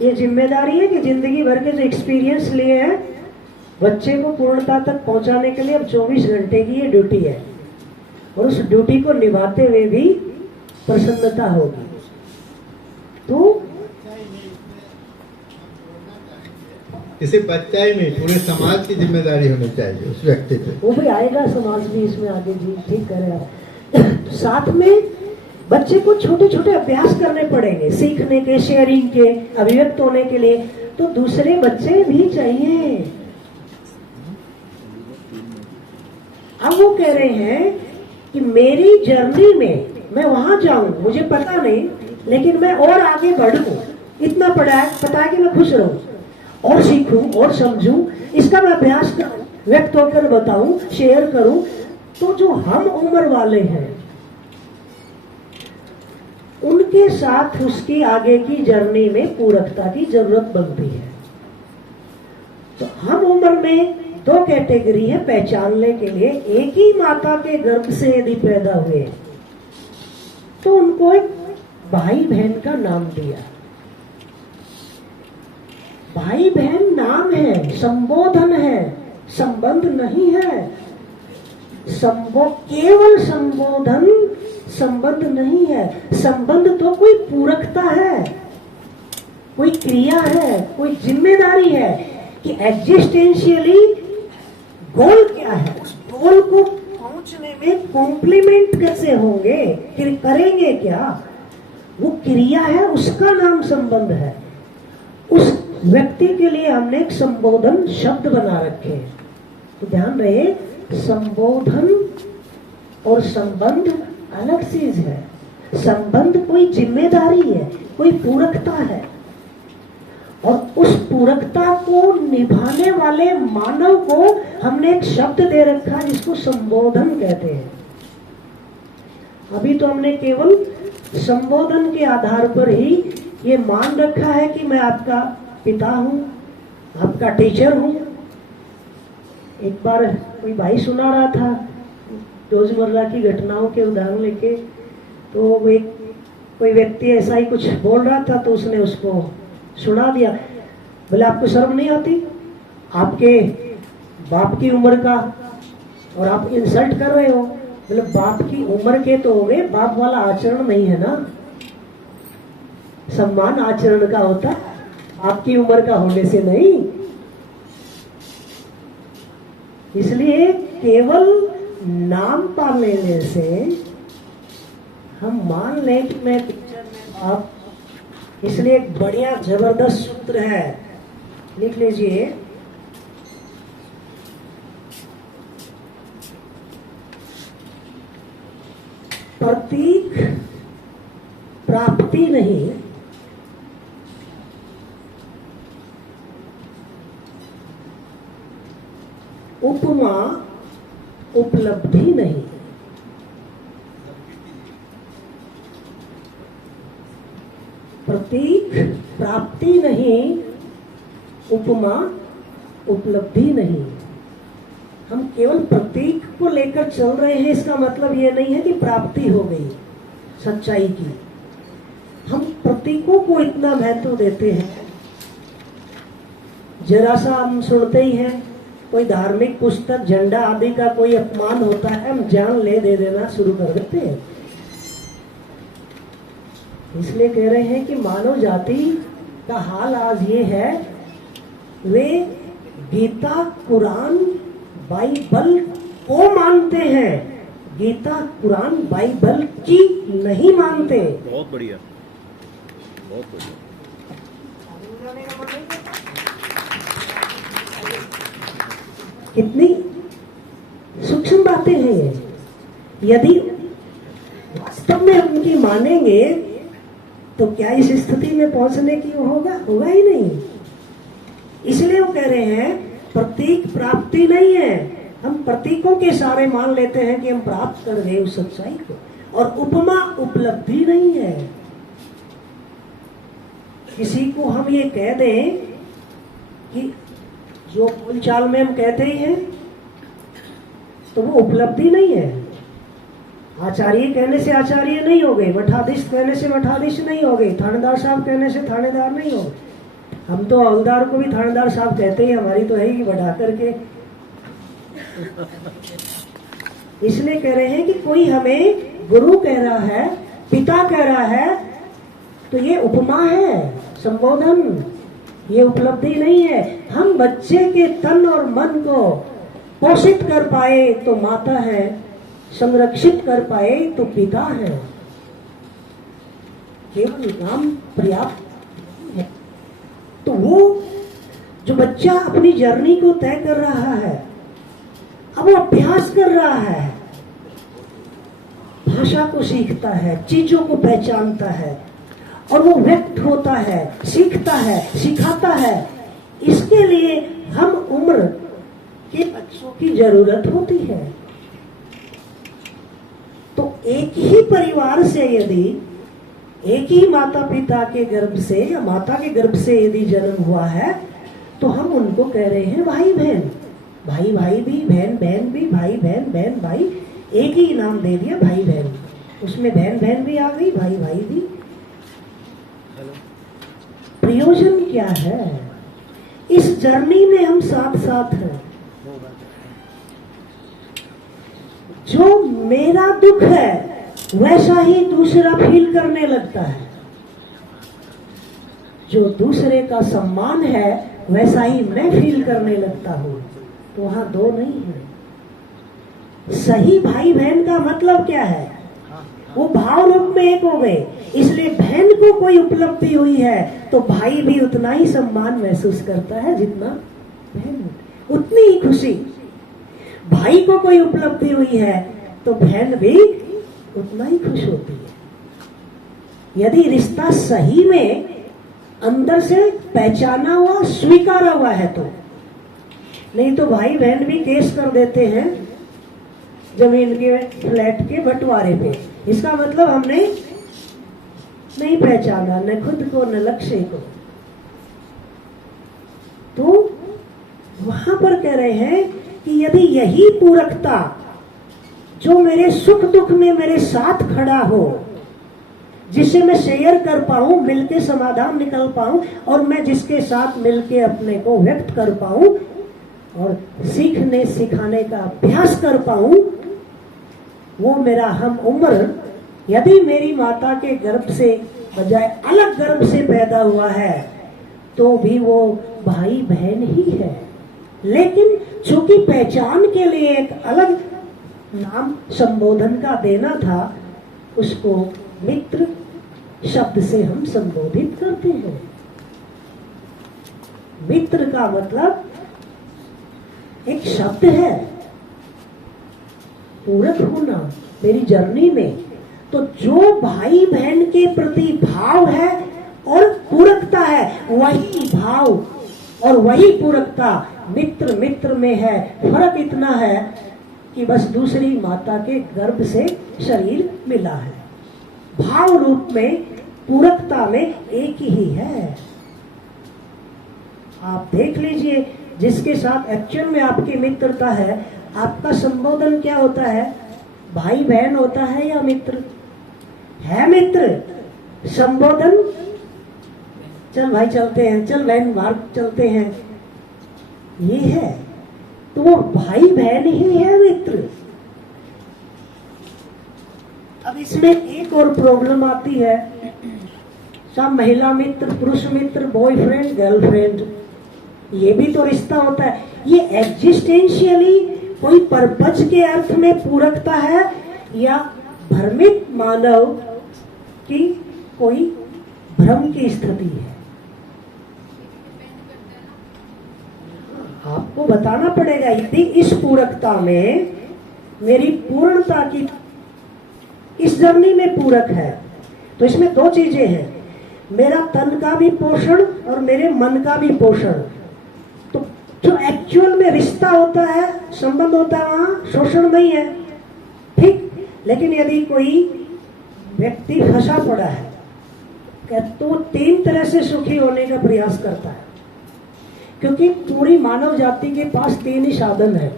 ये जिम्मेदारी है कि जिंदगी भर के जो एक्सपीरियंस लिए हैं बच्चे को पूर्णता तक पहुंचाने के लिए अब 24 घंटे की ये ड्यूटी है और उस ड्यूटी को निभाते हुए भी प्रसन्नता होगी। तो किसी बच्चा ही नहीं, पूरे समाज की जिम्मेदारी होनी चाहिए उस व्यक्ति पे। वो भी आएगा समाज भी इसमें आगे जी, ठीक करे आप। साथ में बच्चे को छोटे छोटे अभ्यास करने पड़ेंगे, सीखने के, शेयरिंग के, अभिव्यक्त होने के लिए। तो दूसरे बच्चे भी चाहिए। अब वो कह रहे हैं कि मेरी जर्नी में मैं वहां जाऊं, मुझे पता नहीं, लेकिन मैं और आगे बढ़ूं। इतना पता है कि मैं खुश रहूं और सीखूं और समझूं, इसका मैं अभ्यास करूं, व्यक्त होकर बताऊं, शेयर करूं। तो जो हम उम्र वाले हैं उनके साथ उसकी आगे की जर्नी में पूरकता की जरूरत बनती है। तो हम उम्र में 2 कैटेगरी है पहचानने के लिए। एक ही माता के गर्भ से यदि पैदा हुए तो उनको एक भाई बहन का नाम दिया। भाई बहन नाम है, संबोधन है, संबंध नहीं है। केवल संबोधन संबंध नहीं है। संबंध तो कोई पूरकता है, कोई क्रिया है, कोई जिम्मेदारी है कि एग्जिस्टेंशियली गोल क्या है, उस गोल को पहुंचने में कॉम्प्लीमेंट कैसे होंगे, करेंगे क्या, वो क्रिया है, उसका नाम संबंध है। उस व्यक्ति के लिए हमने एक संबोधन शब्द बना रखे हैं। तो ध्यान रहे, संबोधन और संबंध अलग चीज है। संबंध कोई जिम्मेदारी है, कोई पूरकता है, और उस पूरकता को निभाने वाले मानव को हमने एक शब्द दे रखा जिसको संबोधन कहते हैं। अभी तो हमने केवल संबोधन के आधार पर ही ये मान रखा है कि मैं आपका पिता हूं, आपका टीचर हूं। एक बार कोई भाई सुना रहा था रोजमर्रा की घटनाओं के उदाहरण लेके, तो कोई व्यक्ति ऐसा ही कुछ बोल रहा था तो उसने उसको सुना दिया। बोले आपको शर्म नहीं आती, आपके बाप की उम्र का, और आप इंसल्ट कर रहे हो। मतलब बाप की उम्र के तो हो गए, बाप वाला आचरण नहीं है ना। सम्मान आचरण का होता, आपकी उम्र का होने से नहीं। इसलिए केवल नाम पा लेने से हम मान लें कि मैं पिक्चर में बाप, इसलिए एक बढ़िया जबरदस्त सूत्र है, लिख लीजिए। प्रतीक प्राप्ति नहीं, उपमा उपलब्धि नहीं। प्रतीक प्राप्ति नहीं, उपमा उपलब्धि नहीं। हम केवल प्रतीक को लेकर चल रहे हैं, इसका मतलब ये नहीं है कि प्राप्ति हो गई सच्चाई की। हम प्रतीकों को इतना महत्व देते हैं, जरा सा हम सुनते ही हैं कोई धार्मिक पुस्तक, झंडा आदि का कोई अपमान होता है, हम जान ले दे देना शुरू कर देते हैं। इसलिए कह रहे हैं कि मानव जाति का हाल आज ये है, वे गीता, कुरान, बाइबल को मानते हैं, गीता, कुरान, बाइबल की नहीं मानते। बहुत बढ़िया, बहुत बढ़िया। कितनी सूक्ष्म बातें हैं ये। यदि वास्तव में हम उनकी मानेंगे तो क्या इस स्थिति में पहुंचने की होगा ही नहीं। इसलिए वो कह रहे हैं प्रतीक प्राप्ति नहीं है। हम प्रतीकों के सारे मान लेते हैं कि हम प्राप्त कर गए उस सच्चाई को, और उपमा उपलब्धि नहीं है। किसी को हम ये कह दें कि जो बोलचाल में हम कहते ही हैं, तो वो उपलब्धि नहीं है। आचार्य कहने से आचार्य नहीं हो गए, मठाधीश कहने से मठाधीश नहीं हो गए, थानेदार साहब कहने से थानेदार नहीं हो गए। हम तो हवलदार को भी थानेदार साहब कहते हैं, हमारी तो है ही बढ़ा करके। इसलिए कह रहे हैं कि कोई हमें गुरु कह रहा है, पिता कह रहा है, तो ये उपमा है, संबोधन, ये उपलब्धि नहीं है। हम बच्चे के तन और मन को पोषित कर पाए तो माता है, संरक्षित कर पाए तो पिता है। केवल नाम पर्याप्त है। तो वो जो बच्चा अपनी जर्नी को तय कर रहा है, अब वो अभ्यास कर रहा है, भाषा को सीखता है, चीजों को पहचानता है, और वो व्यक्त होता है, सीखता है, सिखाता है। इसके लिए हम उम्र के बच्चों की जरूरत होती है। तो एक ही परिवार से यदि एक ही माता पिता के गर्भ से या माता के गर्भ से यदि जन्म हुआ है, तो हम उनको कह रहे हैं भाई बहन। भाई भाई भी, बहन बहन भी, भाई बहन बहन भाई, एक ही नाम दे दिया भाई बहन। उसमें बहन बहन भी आ गई, भाई भाई भी। प्रयोजन क्या है? इस जर्नी में हम साथ साथ हैं। जो मेरा दुख है वैसा ही दूसरा फील करने लगता है, जो दूसरे का सम्मान है वैसा ही मैं फील करने लगता हूं। तो वहां दो नहीं है। सही भाई बहन का मतलब क्या है? वो भाव रूप में एक हो गए। इसलिए बहन को कोई उपलब्धि हुई है तो भाई भी उतना ही सम्मान महसूस करता है जितना बहन, उतनी ही खुशी। भाई को कोई उपलब्धि हुई है तो बहन भी उतना ही खुश होती है। यदि रिश्ता सही में अंदर से पहचाना हुआ, स्वीकारा हुआ है तो। नहीं तो भाई बहन भी केस कर देते हैं जमीन के, फ्लैट के बंटवारे पे। इसका मतलब हमने नहीं पहचाना न खुद को न लक्ष्य को। तो वहां पर कह रहे हैं कि यदि यही पूरकता जो मेरे सुख दुख में मेरे साथ खड़ा हो, जिससे मैं शेयर कर पाऊं, मिलके समाधान निकल पाऊं, और मैं जिसके साथ मिलके अपने को व्यक्त कर पाऊं और सीखने सिखाने का अभ्यास कर पाऊं, वो मेरा हम उम्र यदि मेरी माता के गर्भ से बजाय अलग गर्भ से पैदा हुआ है तो भी वो भाई बहन ही है। लेकिन चूंकि पहचान के लिए एक अलग नाम संबोधन का देना था, उसको मित्र शब्द से हम संबोधित करते हैं। मित्र का मतलब एक शब्द है, पूरक होना मेरी जर्नी में। तो जो भाई बहन के प्रति भाव है और पूरकता है, वही भाव और वही पूरकता मित्र मित्र में है। फर्क इतना है कि बस दूसरी माता के गर्भ से शरीर मिला है, भाव रूप में पूरकता में एक ही है। आप देख लीजिए, जिसके साथ एक्चुअल में आपकी मित्रता है, आपका संबोधन क्या होता है? भाई बहन होता है या मित्र? है मित्र। संबोधन चल भाई चलते हैं, चल बहन बाहर चलते हैं, ये है। तो वो भाई बहन ही है मित्र। अब इसमें एक और प्रॉब्लम आती है, सब महिला मित्र, पुरुष मित्र, बॉयफ्रेंड, गर्लफ्रेंड, ये भी तो रिश्ता होता है। ये एग्जिस्टेंशियली कोई पर्पज के अर्थ में पूरकता है या भ्रमित मानव की कोई भ्रम की स्थिति है? आपको बताना पड़ेगा। यदि इस पूरकता में मेरी पूर्णता की इस जर्नी में पूरक है, तो इसमें दो चीजें हैं, मेरा तन का भी पोषण और मेरे मन का भी पोषण। तो जो एक्चुअल में रिश्ता होता है, संबंध होता है, वहां शोषण नहीं है, ठीक। लेकिन यदि कोई व्यक्ति फंसा पड़ा है तो तीन तरह से सुखी होने का प्रयास करता है, क्योंकि पूरी मानव जाति के पास तीन ही साधन है,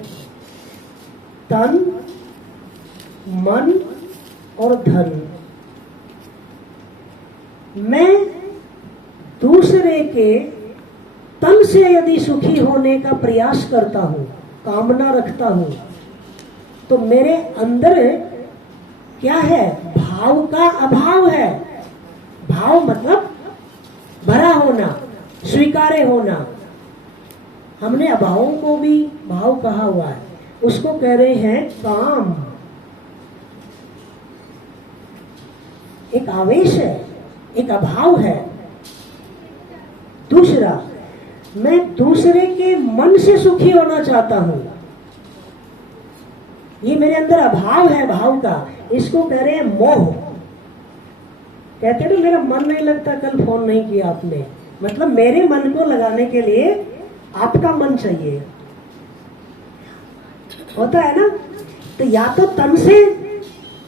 तन, मन और धन। मैं दूसरे के तन से यदि सुखी होने का प्रयास करता हूं, कामना रखता हूं, तो मेरे अंदर क्या है? भाव का अभाव है। भाव मतलब भरा होना, स्वीकार्य होना। हमने अभावों को भी भाव कहा हुआ है, उसको कह रहे हैं काम। एक आवेश है, एक अभाव है। दूसरा, मैं दूसरे के मन से सुखी होना चाहता हूं, ये मेरे अंदर अभाव है भाव का, इसको कह रहे हैं मोह। कहते हैं मेरा मन नहीं लगता, कल फोन नहीं किया आपने, मतलब मेरे मन को लगाने के लिए आपका मन चाहिए, होता है ना। तो या तो तन से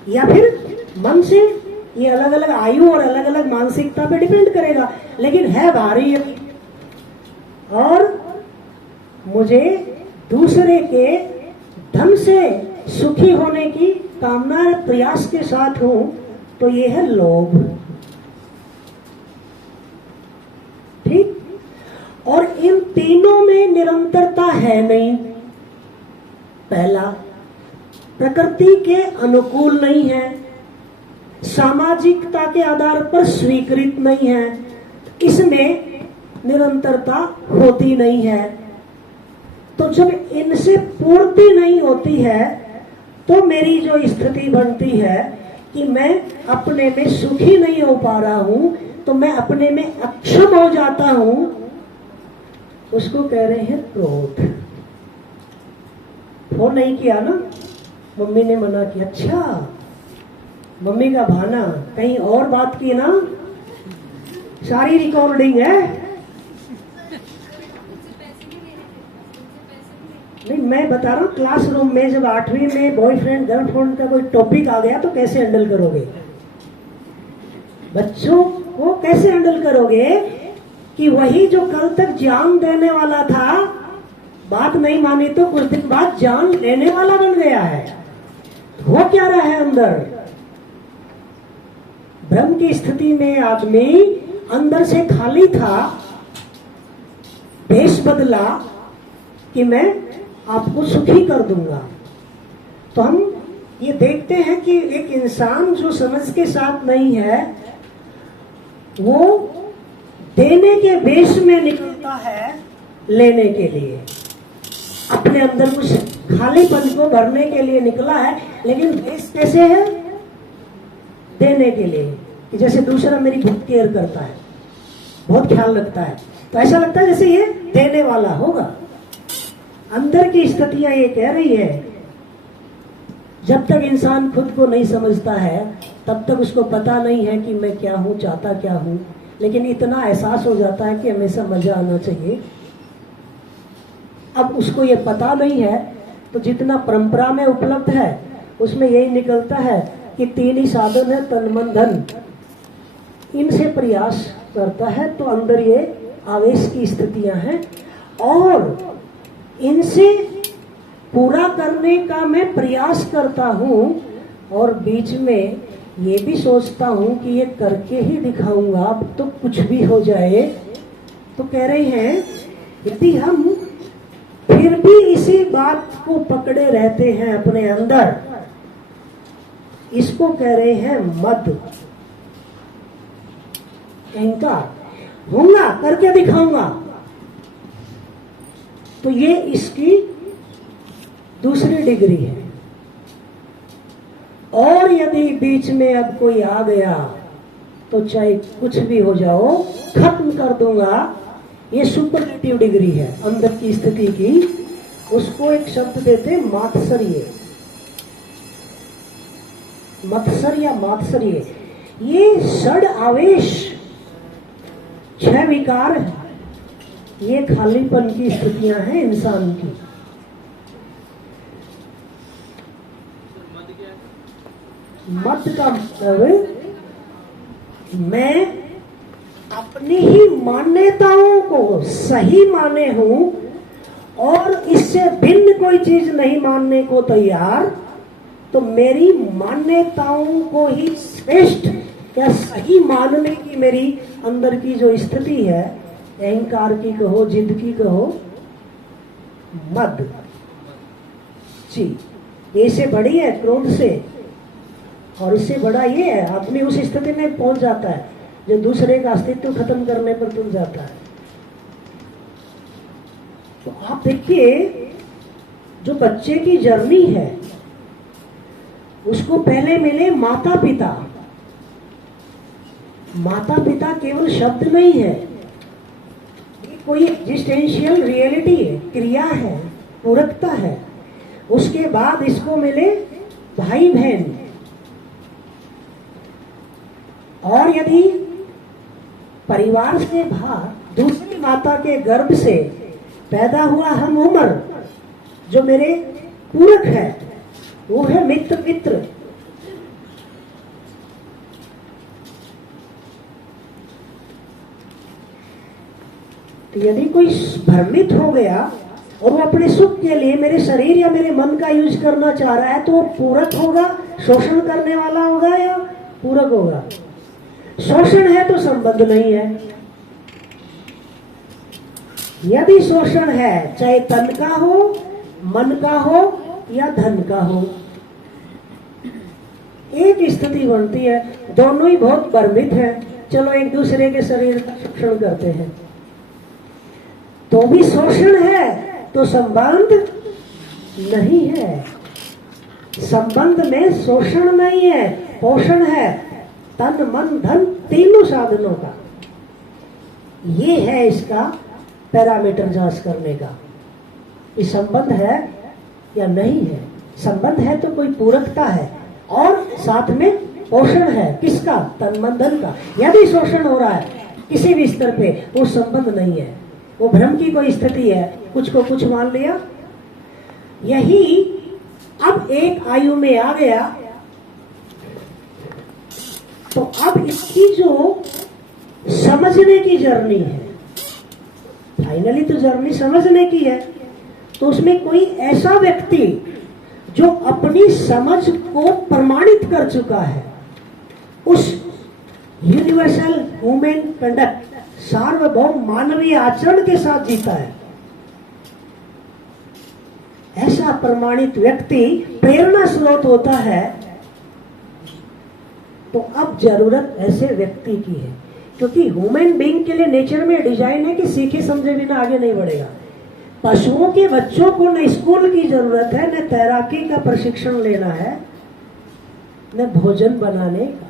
या फिर मन से, ये अलग अलग आयु और अलग अलग मानसिकता पे डिपेंड करेगा, लेकिन है भारी। और मुझे दूसरे के धन से सुखी होने की कामना प्रयास के साथ हूं, तो ये है लोभ, ठीक। और इन तीनों में निरंतरता है नहीं। पहला, प्रकृति के अनुकूल नहीं है, सामाजिकता के आधार पर स्वीकृत नहीं है, इसमें निरंतरता होती नहीं है। तो जब इनसे पूर्ति नहीं होती है, तो मेरी जो स्थिति बनती है कि मैं अपने में सुखी नहीं हो पा रहा हूं, तो मैं अपने में अक्षम हो जाता हूं, उसको कह रहे हैं क्रोध। फोन नहीं किया ना, मम्मी ने मना किया, अच्छा मम्मी का बहाना, कहीं और बात की ना, सारी रिकॉर्डिंग है। नहीं, मैं बता रहा हूँ क्लासरूम में जब 8वीं में बॉयफ्रेंड गर्लफ्रेंड का कोई टॉपिक आ गया तो कैसे हैंडल करोगे? बच्चों को कैसे हैंडल करोगे कि वही जो कल तक जान देने वाला था, बात नहीं मानी तो कुछ दिन बाद जान लेने वाला बन गया है। हो क्या रहा है अंदर? भ्रम की स्थिति में आदमी अंदर से खाली था, भेष बदला कि मैं आपको सुखी कर दूंगा। तो हम ये देखते हैं कि एक इंसान जो समझ के साथ नहीं है वो देने के बेस में निकलता है लेने के लिए, अपने अंदर कुछ खालीपन को भरने के लिए निकला है, लेकिन बेस कैसे है? देने के लिए। कि जैसे दूसरा मेरी बहुत केयर करता है, बहुत ख्याल रखता है, तो ऐसा लगता है जैसे ये देने वाला होगा। अंदर की स्थितियां ये कह रही है, जब तक इंसान खुद को नहीं समझता है तब तक उसको पता नहीं है कि मैं क्या हूं, चाहता क्या हूं, लेकिन इतना एहसास हो जाता है कि हमेशा मजा आना चाहिए। अब उसको ये पता नहीं है, तो जितना परंपरा में उपलब्ध है उसमें यही निकलता है कि 3 ही साधन है, तन मन धन, इनसे प्रयास करता है तो अंदर ये आवेश की स्थितियां हैं, और इनसे पूरा करने का मैं प्रयास करता हूं, और बीच में ये भी सोचता हूं कि ये करके ही दिखाऊंगा, अब तो कुछ भी हो जाए। तो कह रहे हैं यदि हम फिर भी इसी बात को पकड़े रहते हैं अपने अंदर, इसको कह रहे हैं मद, अहंकार। होगा, करके दिखाऊंगा, तो ये इसकी दूसरी डिग्री है। और यदि बीच में अब कोई आ गया तो चाहे कुछ भी हो जाओ, खत्म कर दूंगा, ये सुपरलेटिव डिग्री है अंदर की स्थिति की। उसको एक शब्द देते मात्सर्य, मत्सर या मात्सर्य। ये षड आवेश 6 विकार है, ये खालीपन की स्थितियां हैं इंसान की। मत का मतलब मैं अपनी ही मान्यताओं को सही माने हूं और इससे भिन्न कोई चीज नहीं मानने को तैयार, तो मेरी मान्यताओं को ही श्रेष्ठ या सही मानने की मेरी अंदर की जो स्थिति है, अहंकार की कहो, जिद की कहो, मद जी, इससे बड़ी है क्रोध से, और इससे बड़ा ये है आदमी उस स्थिति में पहुंच जाता है जो दूसरे का अस्तित्व खत्म करने पर तुल जाता है। तो आप देखिए, जो बच्चे की जर्नी है उसको पहले मिले माता पिता। माता पिता केवल शब्द नहीं है, ये कोई एग्जिस्टेंशियल रियलिटी है, क्रिया है, पूरकता है। उसके बाद इसको मिले भाई बहन, और यदि परिवार से बाहर दूसरी माता के गर्भ से पैदा हुआ हम उम्र, जो मेरे पूरक है, वो है मित्र। तो यदि कोई भ्रमित हो गया और वो अपने सुख के लिए मेरे शरीर या मेरे मन का यूज करना चाह रहा है, तो वो पूरक होगा, शोषण करने वाला होगा या पूरक होगा? शोषण है तो संबंध नहीं है। यदि शोषण है, चाहे तन का हो, मन का हो या धन का हो, एक स्थिति बनती है, दोनों ही बहुत भ्रमित है, चलो एक दूसरे के शरीर का शोषण करते हैं, तो भी शोषण है तो संबंध नहीं है। संबंध में शोषण नहीं है, पोषण है, तन मन धन तीनों साधनों का। ये है इसका पैरामीटर जांच करने का, ये संबंध है या नहीं है। संबंध है तो कोई पूरकता है, और साथ में पोषण है, किसका? तन मन धन का। यदि शोषण हो रहा है किसी भी स्तर पे, वो संबंध नहीं है, वो भ्रम की कोई स्थिति है, कुछ को कुछ मान लिया। यही अब एक आयु में आ गया, तो अब इसकी जो समझने की जर्नी है, फाइनली तो जर्नी समझने की है, तो उसमें कोई ऐसा व्यक्ति जो अपनी समझ को प्रमाणित कर चुका है, उस यूनिवर्सल ह्यूमन कंडक्ट, सार्वभौम मानवीय आचरण के साथ जीता है, ऐसा ऐसा प्रमाणित व्यक्ति प्रेरणा स्रोत होता है, तो अब जरूरत ऐसे व्यक्ति की है। क्योंकि ह्यूमन बीइंग के लिए नेचर में डिजाइन है कि सीखे समझे बिना आगे नहीं बढ़ेगा। पशुओं के बच्चों को न स्कूल की जरूरत है, न तैराकी का प्रशिक्षण लेना है, न भोजन बनाने का।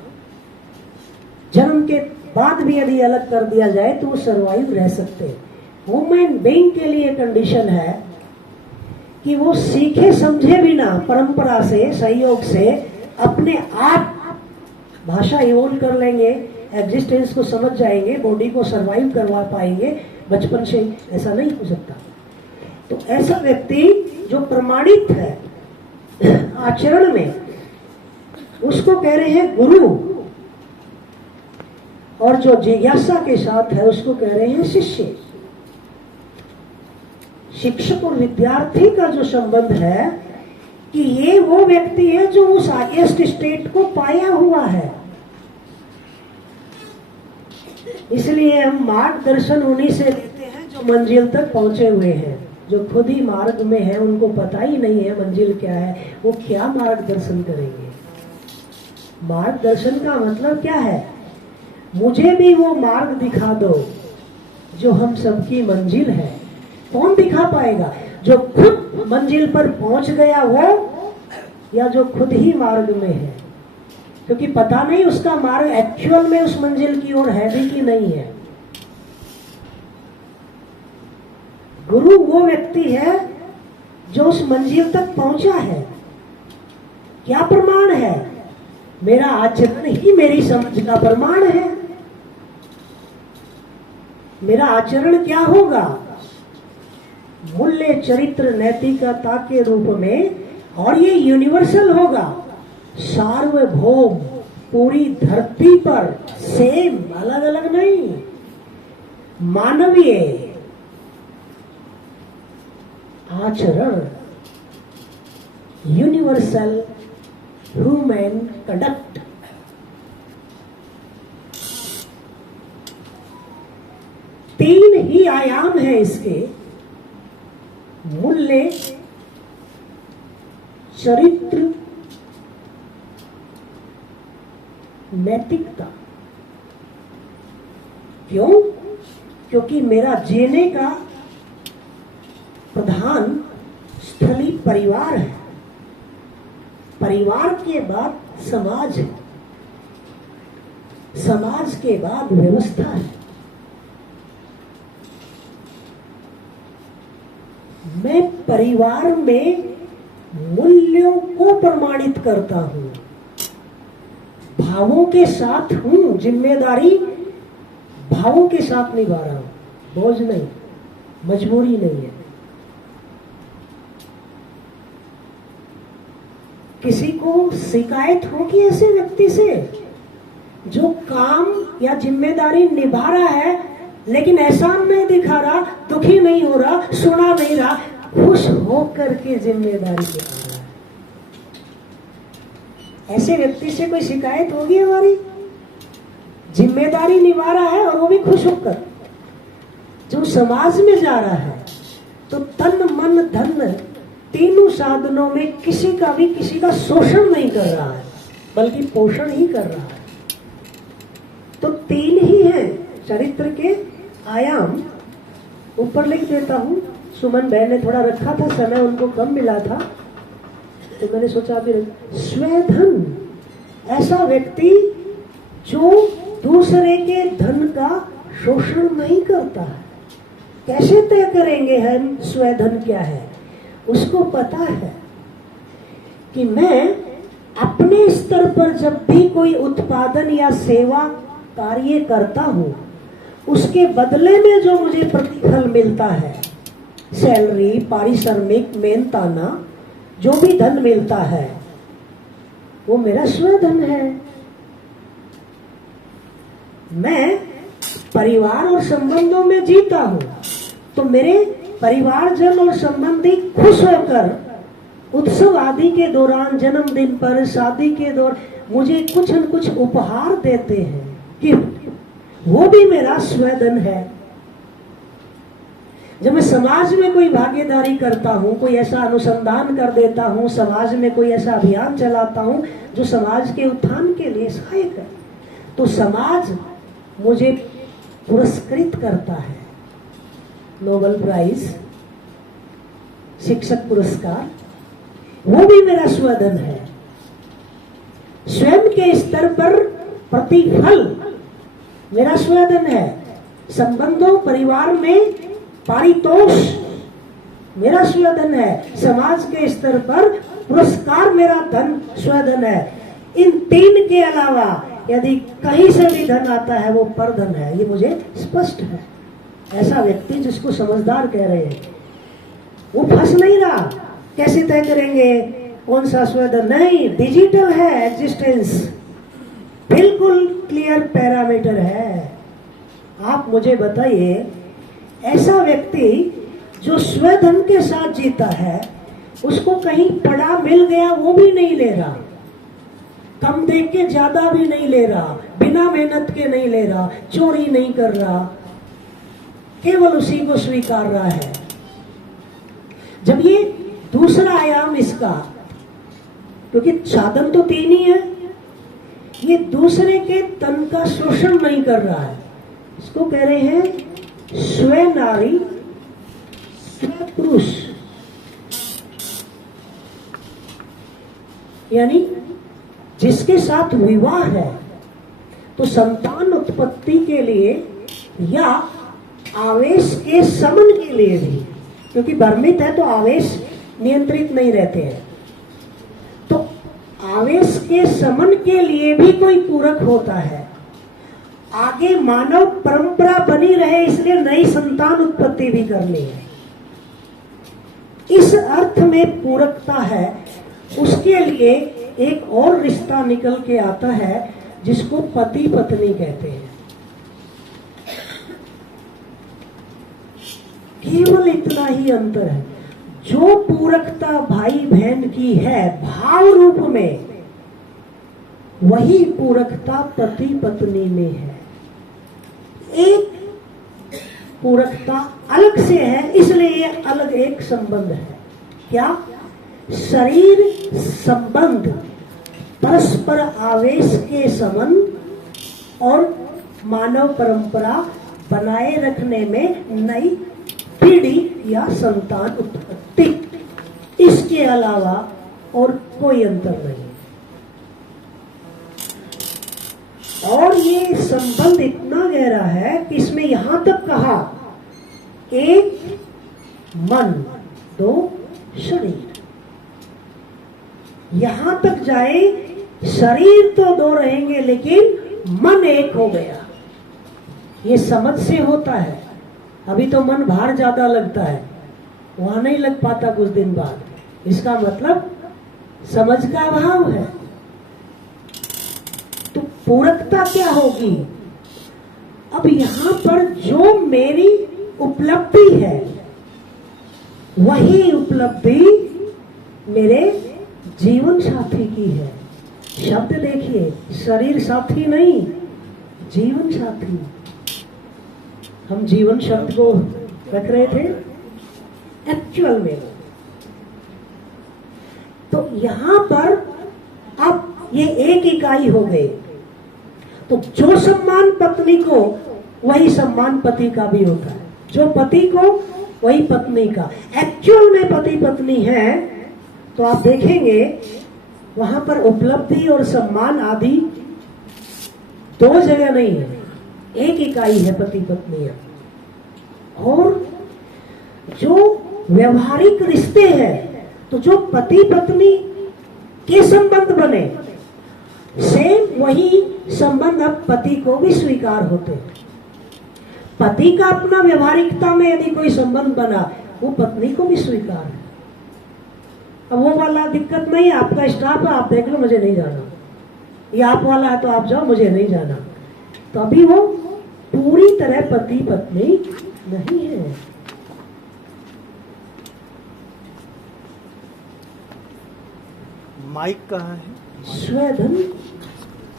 जन्म के बाद भी यदि अलग कर दिया जाए तो वो सर्वाइव रह सकते हैं। ह्यूमन बीइंग के लिए कंडीशन है कि वो सीखे समझे बिना परंपरा से, सहयोग से अपने आप भाषा इवोल्व कर लेंगे, एग्जिस्टेंस को समझ जाएंगे, बॉडी को सरवाइव करवा पाएंगे। बचपन से ऐसा नहीं हो सकता। तो ऐसा व्यक्ति जो प्रमाणित है आचरण में, उसको कह रहे हैं गुरु, और जो जिज्ञासा के साथ है उसको कह रहे हैं शिष्य। शिक्षक और विद्यार्थी का जो संबंध है कि ये वो व्यक्ति है जो उस हाईएस्ट स्टेट को पाया हुआ है। इसलिए हम मार्गदर्शन उन्हीं से लेते हैं जो मंजिल तक पहुंचे हुए हैं। जो खुद ही मार्ग में है, उनको पता ही नहीं है मंजिल क्या है, वो क्या मार्गदर्शन करेंगे। मार्गदर्शन का मतलब क्या है? मुझे भी वो मार्ग दिखा दो जो हम सबकी मंजिल है। कौन दिखा पाएगा? जो खुद मंजिल पर पहुंच गया वो, या जो खुद ही मार्ग में है। क्योंकि पता नहीं उसका मार्ग एक्चुअल में उस मंजिल की ओर है भी कि नहीं है। गुरु वो व्यक्ति है जो उस मंजिल तक पहुंचा है। क्या प्रमाण है? मेरा आचरण ही मेरी समझ का प्रमाण है। मेरा आचरण क्या होगा? मूल्य, चरित्र, नैतिकता के रूप में, और ये यूनिवर्सल होगा, सार्वभौम, पूरी धरती पर सेम, अलग अलग नहीं, मानवीय आचरण, यूनिवर्सल ह्यूमन कंडक्ट। तीन ही आयाम है इसके: मूल्य, चरित्र, नैतिकता। क्यों? क्योंकि मेरा जीने का प्रधान स्थली परिवार है। परिवार के बाद समाज है, समाज के बाद व्यवस्था है। मैं परिवार में मूल्यों को प्रमाणित करता हूं, भावों के साथ हूं, जिम्मेदारी भावों के साथ निभा रहा हूं, बोझ नहीं, मजबूरी नहीं है। किसी को शिकायत होगी ऐसे व्यक्ति से जो काम या जिम्मेदारी निभा रहा है लेकिन एहसान नहीं दिखा रहा, दुखी नहीं हो रहा, सुना नहीं रहा, खुश होकर के जिम्मेदारी निभा रहा है। ऐसे व्यक्ति से कोई शिकायत होगी हमारी? जिम्मेदारी निभा रहा है और वो भी खुश होकर। जो समाज में जा रहा है तो तन मन धन तीनों साधनों में किसी का भी किसी का शोषण नहीं कर रहा है, बल्कि पोषण ही कर रहा है। तो तीन ही हैं चरित्र के आयाम। ऊपर लिख देता हूं, सुमन बहन ने थोड़ा रखा था, समय उनको कम मिला था तो मैंने सोचा भी। स्वधन, ऐसा व्यक्ति जो दूसरे के धन का शोषण नहीं करता है। कैसे तय करेंगे हम स्वधन क्या है? उसको पता है कि मैं अपने स्तर पर जब भी कोई उत्पादन या सेवा कार्य करता हूं, उसके बदले में जो मुझे प्रतिफल मिलता है, सैलरी, पारिश्रमिक, मेहनताना, जो भी धन मिलता है, वो मेरा स्वधन है। मैं परिवार और संबंधों में जीता हूं तो मेरे परिवारजन और संबंधी खुश होकर उत्सव आदि के दौरान, जन्मदिन पर, शादी के दौरान मुझे कुछ न कुछ उपहार देते हैं, गिफ्ट, वो भी मेरा स्वधन है। जब मैं समाज में कोई भागीदारी करता हूँ, कोई ऐसा अनुसंधान कर देता हूँ, समाज में कोई ऐसा अभियान चलाता हूँ जो समाज के उत्थान के लिए सहायक है, तो समाज मुझे पुरस्कृत करता है। नोबेल प्राइज, शिक्षक पुरस्कार, वो भी मेरा स्वधन है। स्वयं के स्तर पर प्रतिफल मेरा स्वधन है। संबंधों, परिवार में पारितोष मेरा स्वधन है। समाज के स्तर पर पुरस्कार मेरा धन, स्वधन है। इन तीन के अलावा यदि कहीं से भी धन आता है वो परधन है, ये मुझे स्पष्ट है। ऐसा व्यक्ति जिसको समझदार कह रहे हैं वो फंस नहीं रहा। कैसे तय करेंगे कौन सा स्वधन? नहीं, डिजिटल है एग्जिस्टेंस, बिल्कुल क्लियर पैरामीटर है। आप मुझे बताइए, ऐसा व्यक्ति जो स्वधन के साथ जीता है, उसको कहीं पड़ा मिल गया वो भी नहीं ले रहा, कम देख के ज्यादा भी नहीं ले रहा, बिना मेहनत के नहीं ले रहा, चोरी नहीं कर रहा, केवल उसी को स्वीकार रहा है। जब ये दूसरा आयाम इसका, क्योंकि साधन तो तीन ही है, ये दूसरे के तन का शोषण नहीं कर रहा है, इसको कह रहे हैं स्व नारी स्व पुरुष। यानी जिसके साथ विवाह है तो संतान उत्पत्ति के लिए या आवेश के समन के लिए भी, क्योंकि भ्रमित है तो आवेश नियंत्रित नहीं रहते हैं, तो आवेश के समन के लिए भी कोई पूरक होता है। आगे मानव परंपरा बनी रहे इसलिए नई संतान उत्पत्ति भी करनी है। इस अर्थ में पूरकता है। उसके लिए एक और रिश्ता निकल के आता है जिसको पति पत्नी कहते हैं। केवल इतना ही अंतर है। जो पूरकता भाई बहन की है भाव रूप में, वही पूरकता पति पत्नी में है। एक पूरकता अलग से है, इसलिए ये अलग एक संबंध है। क्या? शरीर संबंध, परस्पर आवेश के संबंध और मानव परंपरा बनाए रखने में नई पीढ़ी या संतान उत्पत्ति, इसके अलावा और कोई अंतर नहीं। और ये संबंध इतना गहरा है कि इसमें यहां तक कहा, एक मन दो शरीर, यहां तक जाए शरीर तो दो रहेंगे लेकिन मन एक हो गया। ये समझ से होता है। अभी तो मन भार ज्यादा लगता है, वहां नहीं लग पाता कुछ दिन बाद। इसका मतलब समझ का अभाव है। तो पूरकता क्या होगी? अब यहां पर जो मेरी उपलब्धि है वही उपलब्धि मेरे जीवन साथी की है। शब्द देखिए, शरीर साथी नहीं, जीवन साथी। हम जीवन शब्द को रख रहे थे एक्चुअल में। तो यहां पर अब ये एक इकाई हो गई। तो जो सम्मान पत्नी को वही सम्मान पति का भी होता है, जो पति को वही पत्नी का। एक्चुअल में पति पत्नी है तो आप देखेंगे वहां पर उपलब्धि और सम्मान आदि दो जगह नहीं है, एक इकाई है पति पत्नी है। और जो व्यवहारिक रिश्ते हैं, तो जो पति पत्नी के संबंध बने, सेम वही संबंध अब पति को भी स्वीकार होते हैं। पति का अपना व्यवहारिकता में यदि कोई संबंध बना, वो पत्नी को भी स्वीकार है। अब वो वाला दिक्कत नहीं, आपका स्टाफ है, आप देख लो, मुझे नहीं जाना। ये आप वाला है तो आप जाओ, मुझे नहीं जाना। तो अभी वो पूरी तरह पति पत्नी नहीं है। माइक कहाँ है? स्वधन,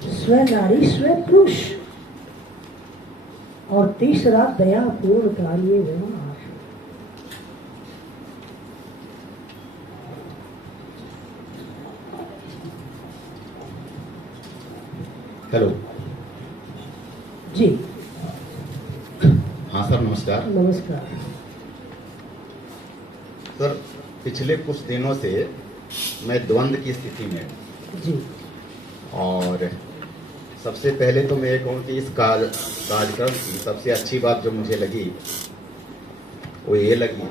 स्व नारी, स्व पुरुष। और तीसरा दया पूर्ण कार्य व्यवहार। हेलो। जी हाँ सर, नमस्कार। नमस्कार। सर, पिछले कुछ दिनों से मैं द्वंद्व की स्थिति में हूँ जी और सबसे पहले तो मैं ये कहूँ कि इस कार्यक्रम की सबसे अच्छी बात जो मुझे लगी वो ये लगी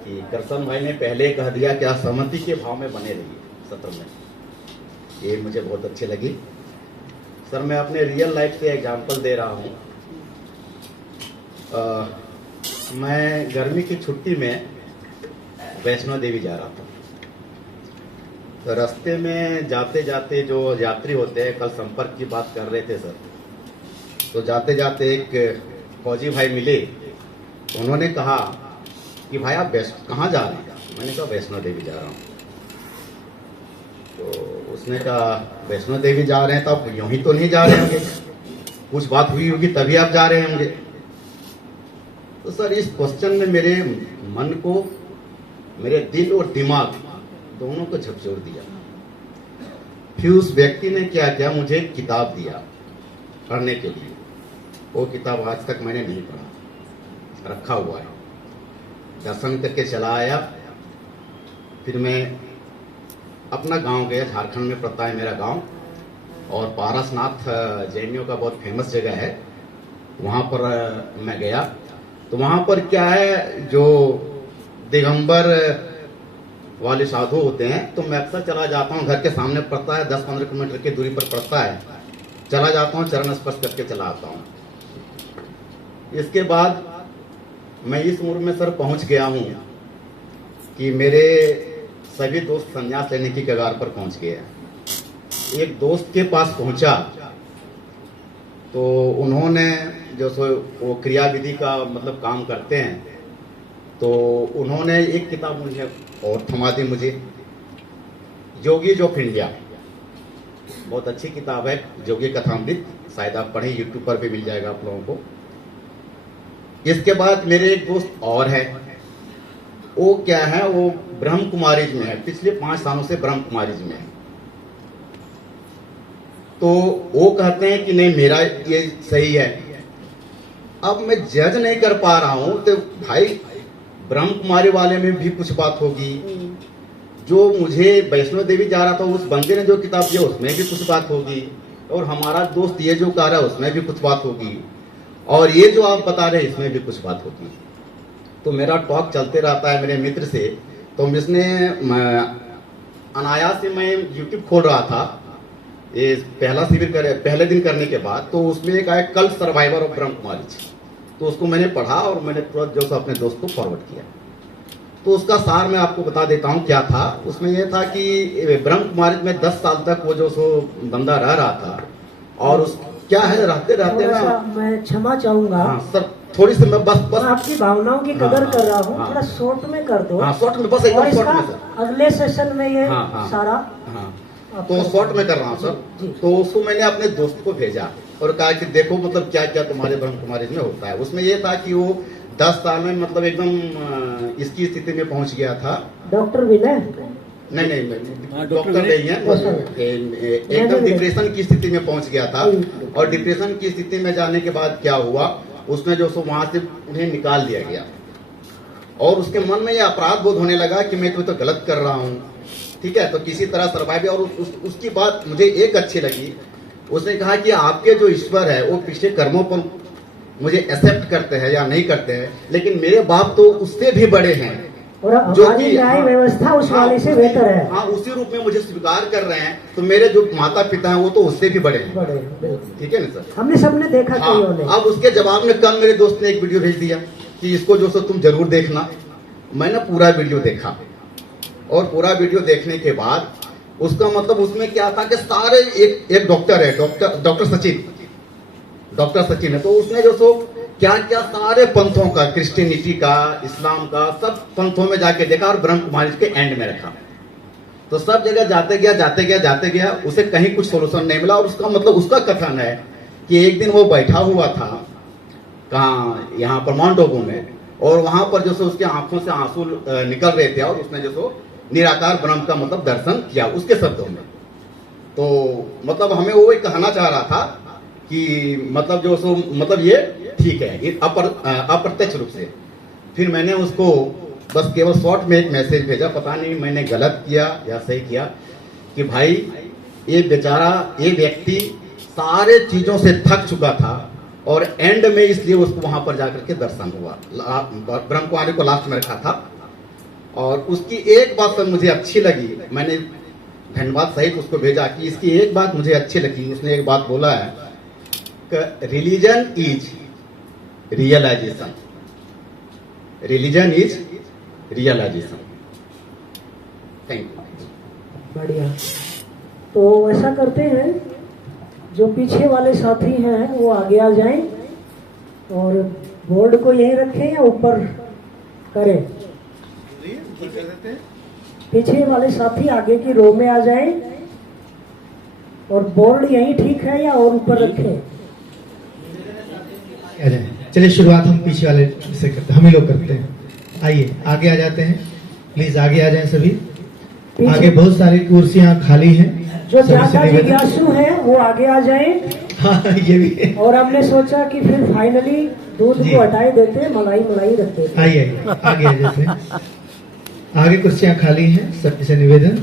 कि करसन भाई ने पहले कह दिया कि असहमति के भाव में बने रहिए सत्र में। ये मुझे बहुत अच्छी लगी। सर, मैं अपने रियल लाइफ से एग्जांपल दे रहा हूँ। मैं गर्मी की छुट्टी में वैष्णो देवी जा रहा था। तो रास्ते में जाते जाते जो यात्री होते हैं, कल संपर्क की बात कर रहे थे सर, तो जाते जाते एक फौजी भाई मिले। उन्होंने कहा कि भाई आप कहाँ जा रहे हैं? मैंने कहा वैष्णो देवी जा रहा हूँ। तो उसने कहा वैष्णो देवी जा रहे हैं तो आप यूं ही तो नहीं जा रहे होंगे, कुछ बात हुई होगी तभी आप जा रहे होंगे। तो सर, इस क्वेश्चन ने मेरे मन को, मेरे दिल और दिमाग दोनों को झकझोर दिया। फिर उस व्यक्ति ने क्या किया, मुझे एक किताब दिया पढ़ने के लिए। वो किताब आज तक मैंने नहीं पढ़ा, रखा हुआ है। दर्शन करके चला आया। फिर मैं अपना गांव गया, झारखंड में पड़ता है मेरा गांव, और पारसनाथ जैनियों का बहुत फेमस जगह है, वहां पर मैं गया। तो वहां पर क्या है, जो दिगंबर वाले साधु होते हैं, तो मैं अक्सर चला जाता हूँ। घर के सामने पड़ता है, 10-15 किलोमीटर की दूरी पर पड़ता है। चला जाता हूँ, चरण स्पर्श करके चला आता हूँ। इसके बाद मैं इस उम्र में सर पहुंच गया हूँ कि मेरे सभी दोस्त संन्यास लेने की कगार पर पहुंच गए हैं। एक दोस्त के पास पहुंचा तो उन्होंने जो सो वो क्रिया विधि का मतलब काम करते हैं, तो उन्होंने एक किताब मुझे और थमा दी मुझे, योगीज ऑफ इंडिया। बहुत अच्छी किताब है, योगी कथामृत। शायद आप पढ़ें, यूट्यूब पर भी मिल जाएगा आप लोगों को। इसके बाद मेरे एक दोस्त और है, वो क्या है, वो ब्रह्म कुमारीज में है, पिछले 5 सालों से ब्रह्म कुमारीज में है। तो वो कहते हैं कि नहीं मेरा ये सही है। अब मैं जज नहीं कर पा रहा हूं, तो भाई ब्रह्म कुमारी वाले में भी कुछ बात होगी, जो मुझे वैष्णो देवी जा रहा था उस बंदे ने जो किताब दिया उसमें भी कुछ बात होगी, और हमारा दोस्त ये जो कह रहा है उसमें भी कुछ बात होगी, और ये जो आप बता रहे हैं इसमें भी कुछ बात होगी। तो मेरा टॉक चलते रहता है मेरे मित्र से। तो इसने अनायास से मैं यूट्यूब खोल रहा था, ये पहला शिविर पहले दिन करने के बाद, तो उसमें एक आया कल सर्वाइवर ऑफ ब्रह्म कुमारी। तो उसको मैंने पढ़ा और मैंने तुरंत जो अपने दोस्त को फॉरवर्ड किया। तो उसका सार मैं आपको बता देता हूँ क्या था। उसमें यह था कि ब्रह्म कुमारी में 10 साल तक वो जो सो बंदा रह रहा था, और उस क्या है रहते रहते ना, मैं क्षमा चाहूंगा। हाँ सर, थोड़ी सी मैं बस आपकी भावनाओं की कदर कर रहा हूँ, हाँ, थोड़ा शॉर्ट में कर दो। हाँ शॉर्ट में, बस एकदम शॉर्ट में सर। अगले सेशन में ये सारा हाँ, तो शॉर्ट में कर रहा हूँ सर। तो उसको मैंने अपने दोस्त को भेजा और कहा कि देखो मतलब क्या क्या तुम्हारे ब्रह्म कुमारी में होता है। उसमें ये था कि वो 10 साल में मतलब एकदम इसकी स्थिति में पहुंच गया था। डॉक्टर विनय नहीं डॉक्टर नहीं है, एकदम डिप्रेशन की स्थिति में पहुंच गया था। और डिप्रेशन की स्थिति में जाने के बाद क्या हुआ, उसमें जो सो वहां से उन्हें निकाल दिया गया, और उसके मन में ये अपराध बोध होने लगा कि मैं तो गलत कर रहा हूँ, ठीक है। तो किसी तरह सर्वाइव। और उसकी बात मुझे एक अच्छी लगी, उसने कहा कि आपके जो ईश्वर है वो पिछले कर्मों पर मुझे एक्सेप्ट करते हैं या नहीं करते हैं, लेकिन मेरे बाप तो उससे भी बड़े हैं, और जो हमारी न्याय व्यवस्था उस वाले से बेहतर है। हाँ, उसी रूप में मुझे स्वीकार कर रहे हैं। तो मेरे जो माता पिता हैं वो तो उससे भी बड़े हैं, ठीक है ना सर। हमने सबने देखा। हाँ, अब उसके जवाब में कल मेरे दोस्त ने एक वीडियो भेज दिया कि इसको जो सो तुम जरूर देखना। मैंने पूरा वीडियो देखा, और पूरा वीडियो देखने के बाद उसका मतलब उसमें क्या था कि सारे एक डॉक्टर है, डॉक्टर सचिन है। तो उसने जो सो क्या क्या सारे पंथों का, क्रिश्चियनिटी का, इस्लाम का, सब पंथों में जाके देखा और ब्रह्म कुमारी के एंड में रखा। तो सब जगह जाते गया उसे कहीं कुछ सोल्यूशन नहीं मिला। और उसका मतलब उसका कथन है कि एक दिन वो बैठा हुआ था कहाँ, यहाँ पर माउंट आबू में, और वहां पर जो सो उसके आंखों से आंसू निकल रहे थे, और उसने जो सो निराकार ब्रह्म का मतलब दर्शन किया उसके शब्दों में। तो मतलब हमें वो एक कहना चाह रहा था कि मतलब जो सो मतलब ये ठीक है, ये अप्रत्यक्ष रूप से। फिर मैंने उसको बस केवल शॉर्ट में एक मैसेज भेजा, पता नहीं मैंने गलत किया या सही किया, कि भाई ये बेचारा, ये व्यक्ति सारे चीजों से थक चुका था और एंड में इसलिए उसको वहां पर जाकर के दर्शन हुआ। ब्रह्म कुमारी को लास्ट में रखा था और उसकी एक बात सर मुझे अच्छी लगी, मैंने धन्यवाद सहित उसको भेजा कि इसकी एक बात मुझे अच्छी लगी। उसने एक बात बोला है कि religion is realization, religion is realization. Thank you. बढ़िया। तो ऐसा करते हैं, जो पीछे वाले साथी हैं वो आगे आ जाएं और बोर्ड को यहीं रखें या ऊपर करें। पीछे वाले साथी आगे की रो में आ जाएं और बोर्ड यहीं ठीक है या और ऊपर रखें। चलिए शुरुआत हम पीछे वाले से करते हैं, हम ही लोग करते हैं। आइए आगे आ जाते हैं, प्लीज आगे आ जाएं सभी। आगे बहुत सारी कुर्सियां खाली हैं, जो ज्यादा जिज्ञासु हैं वो आगे आ जाएं। हाँ ये भी है। और हमने सोचा कि फिर फाइनली दूध को हटाए देते हैं, मलाई रखते हैं। आइए आइए आगे आ जाते हैं। आगे कुर्सियां खाली हैं, सभी से निवेदन।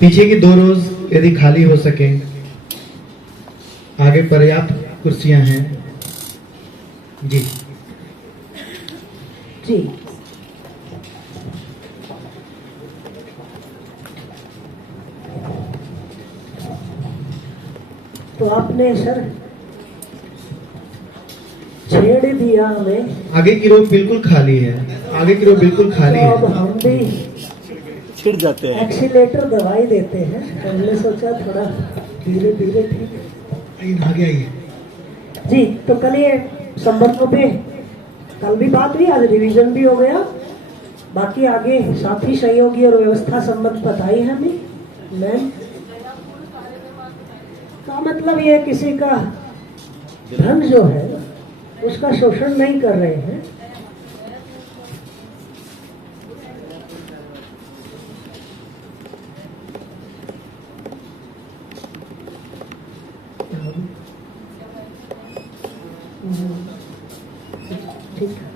पीछे की 2 रोज यदि खाली हो सके, आगे पर्याप्त कुर्सियां हैं। जी जी। तो आपने सर छेड़ दिया हमें। आगे की रो बिल्कुल खाली है, आगे की रो बिल्कुल खाली तो अब है। हम भी छिड़ जाते हैं। एक्सीलेटर दवाई देते हैं। हमने सोचा थोड़ा धीरे धीरे ठीक। आगे आइए। जी, तो कल ये संबंधों पे कल भी बात हुई, आज रिवीजन भी हो गया। बाकी आगे साथी सहयोगी और व्यवस्था संबंध बताई है हमें मैम का मतलब ये किसी का धन जो है उसका शोषण नहीं कर रहे हैं। ठीक है।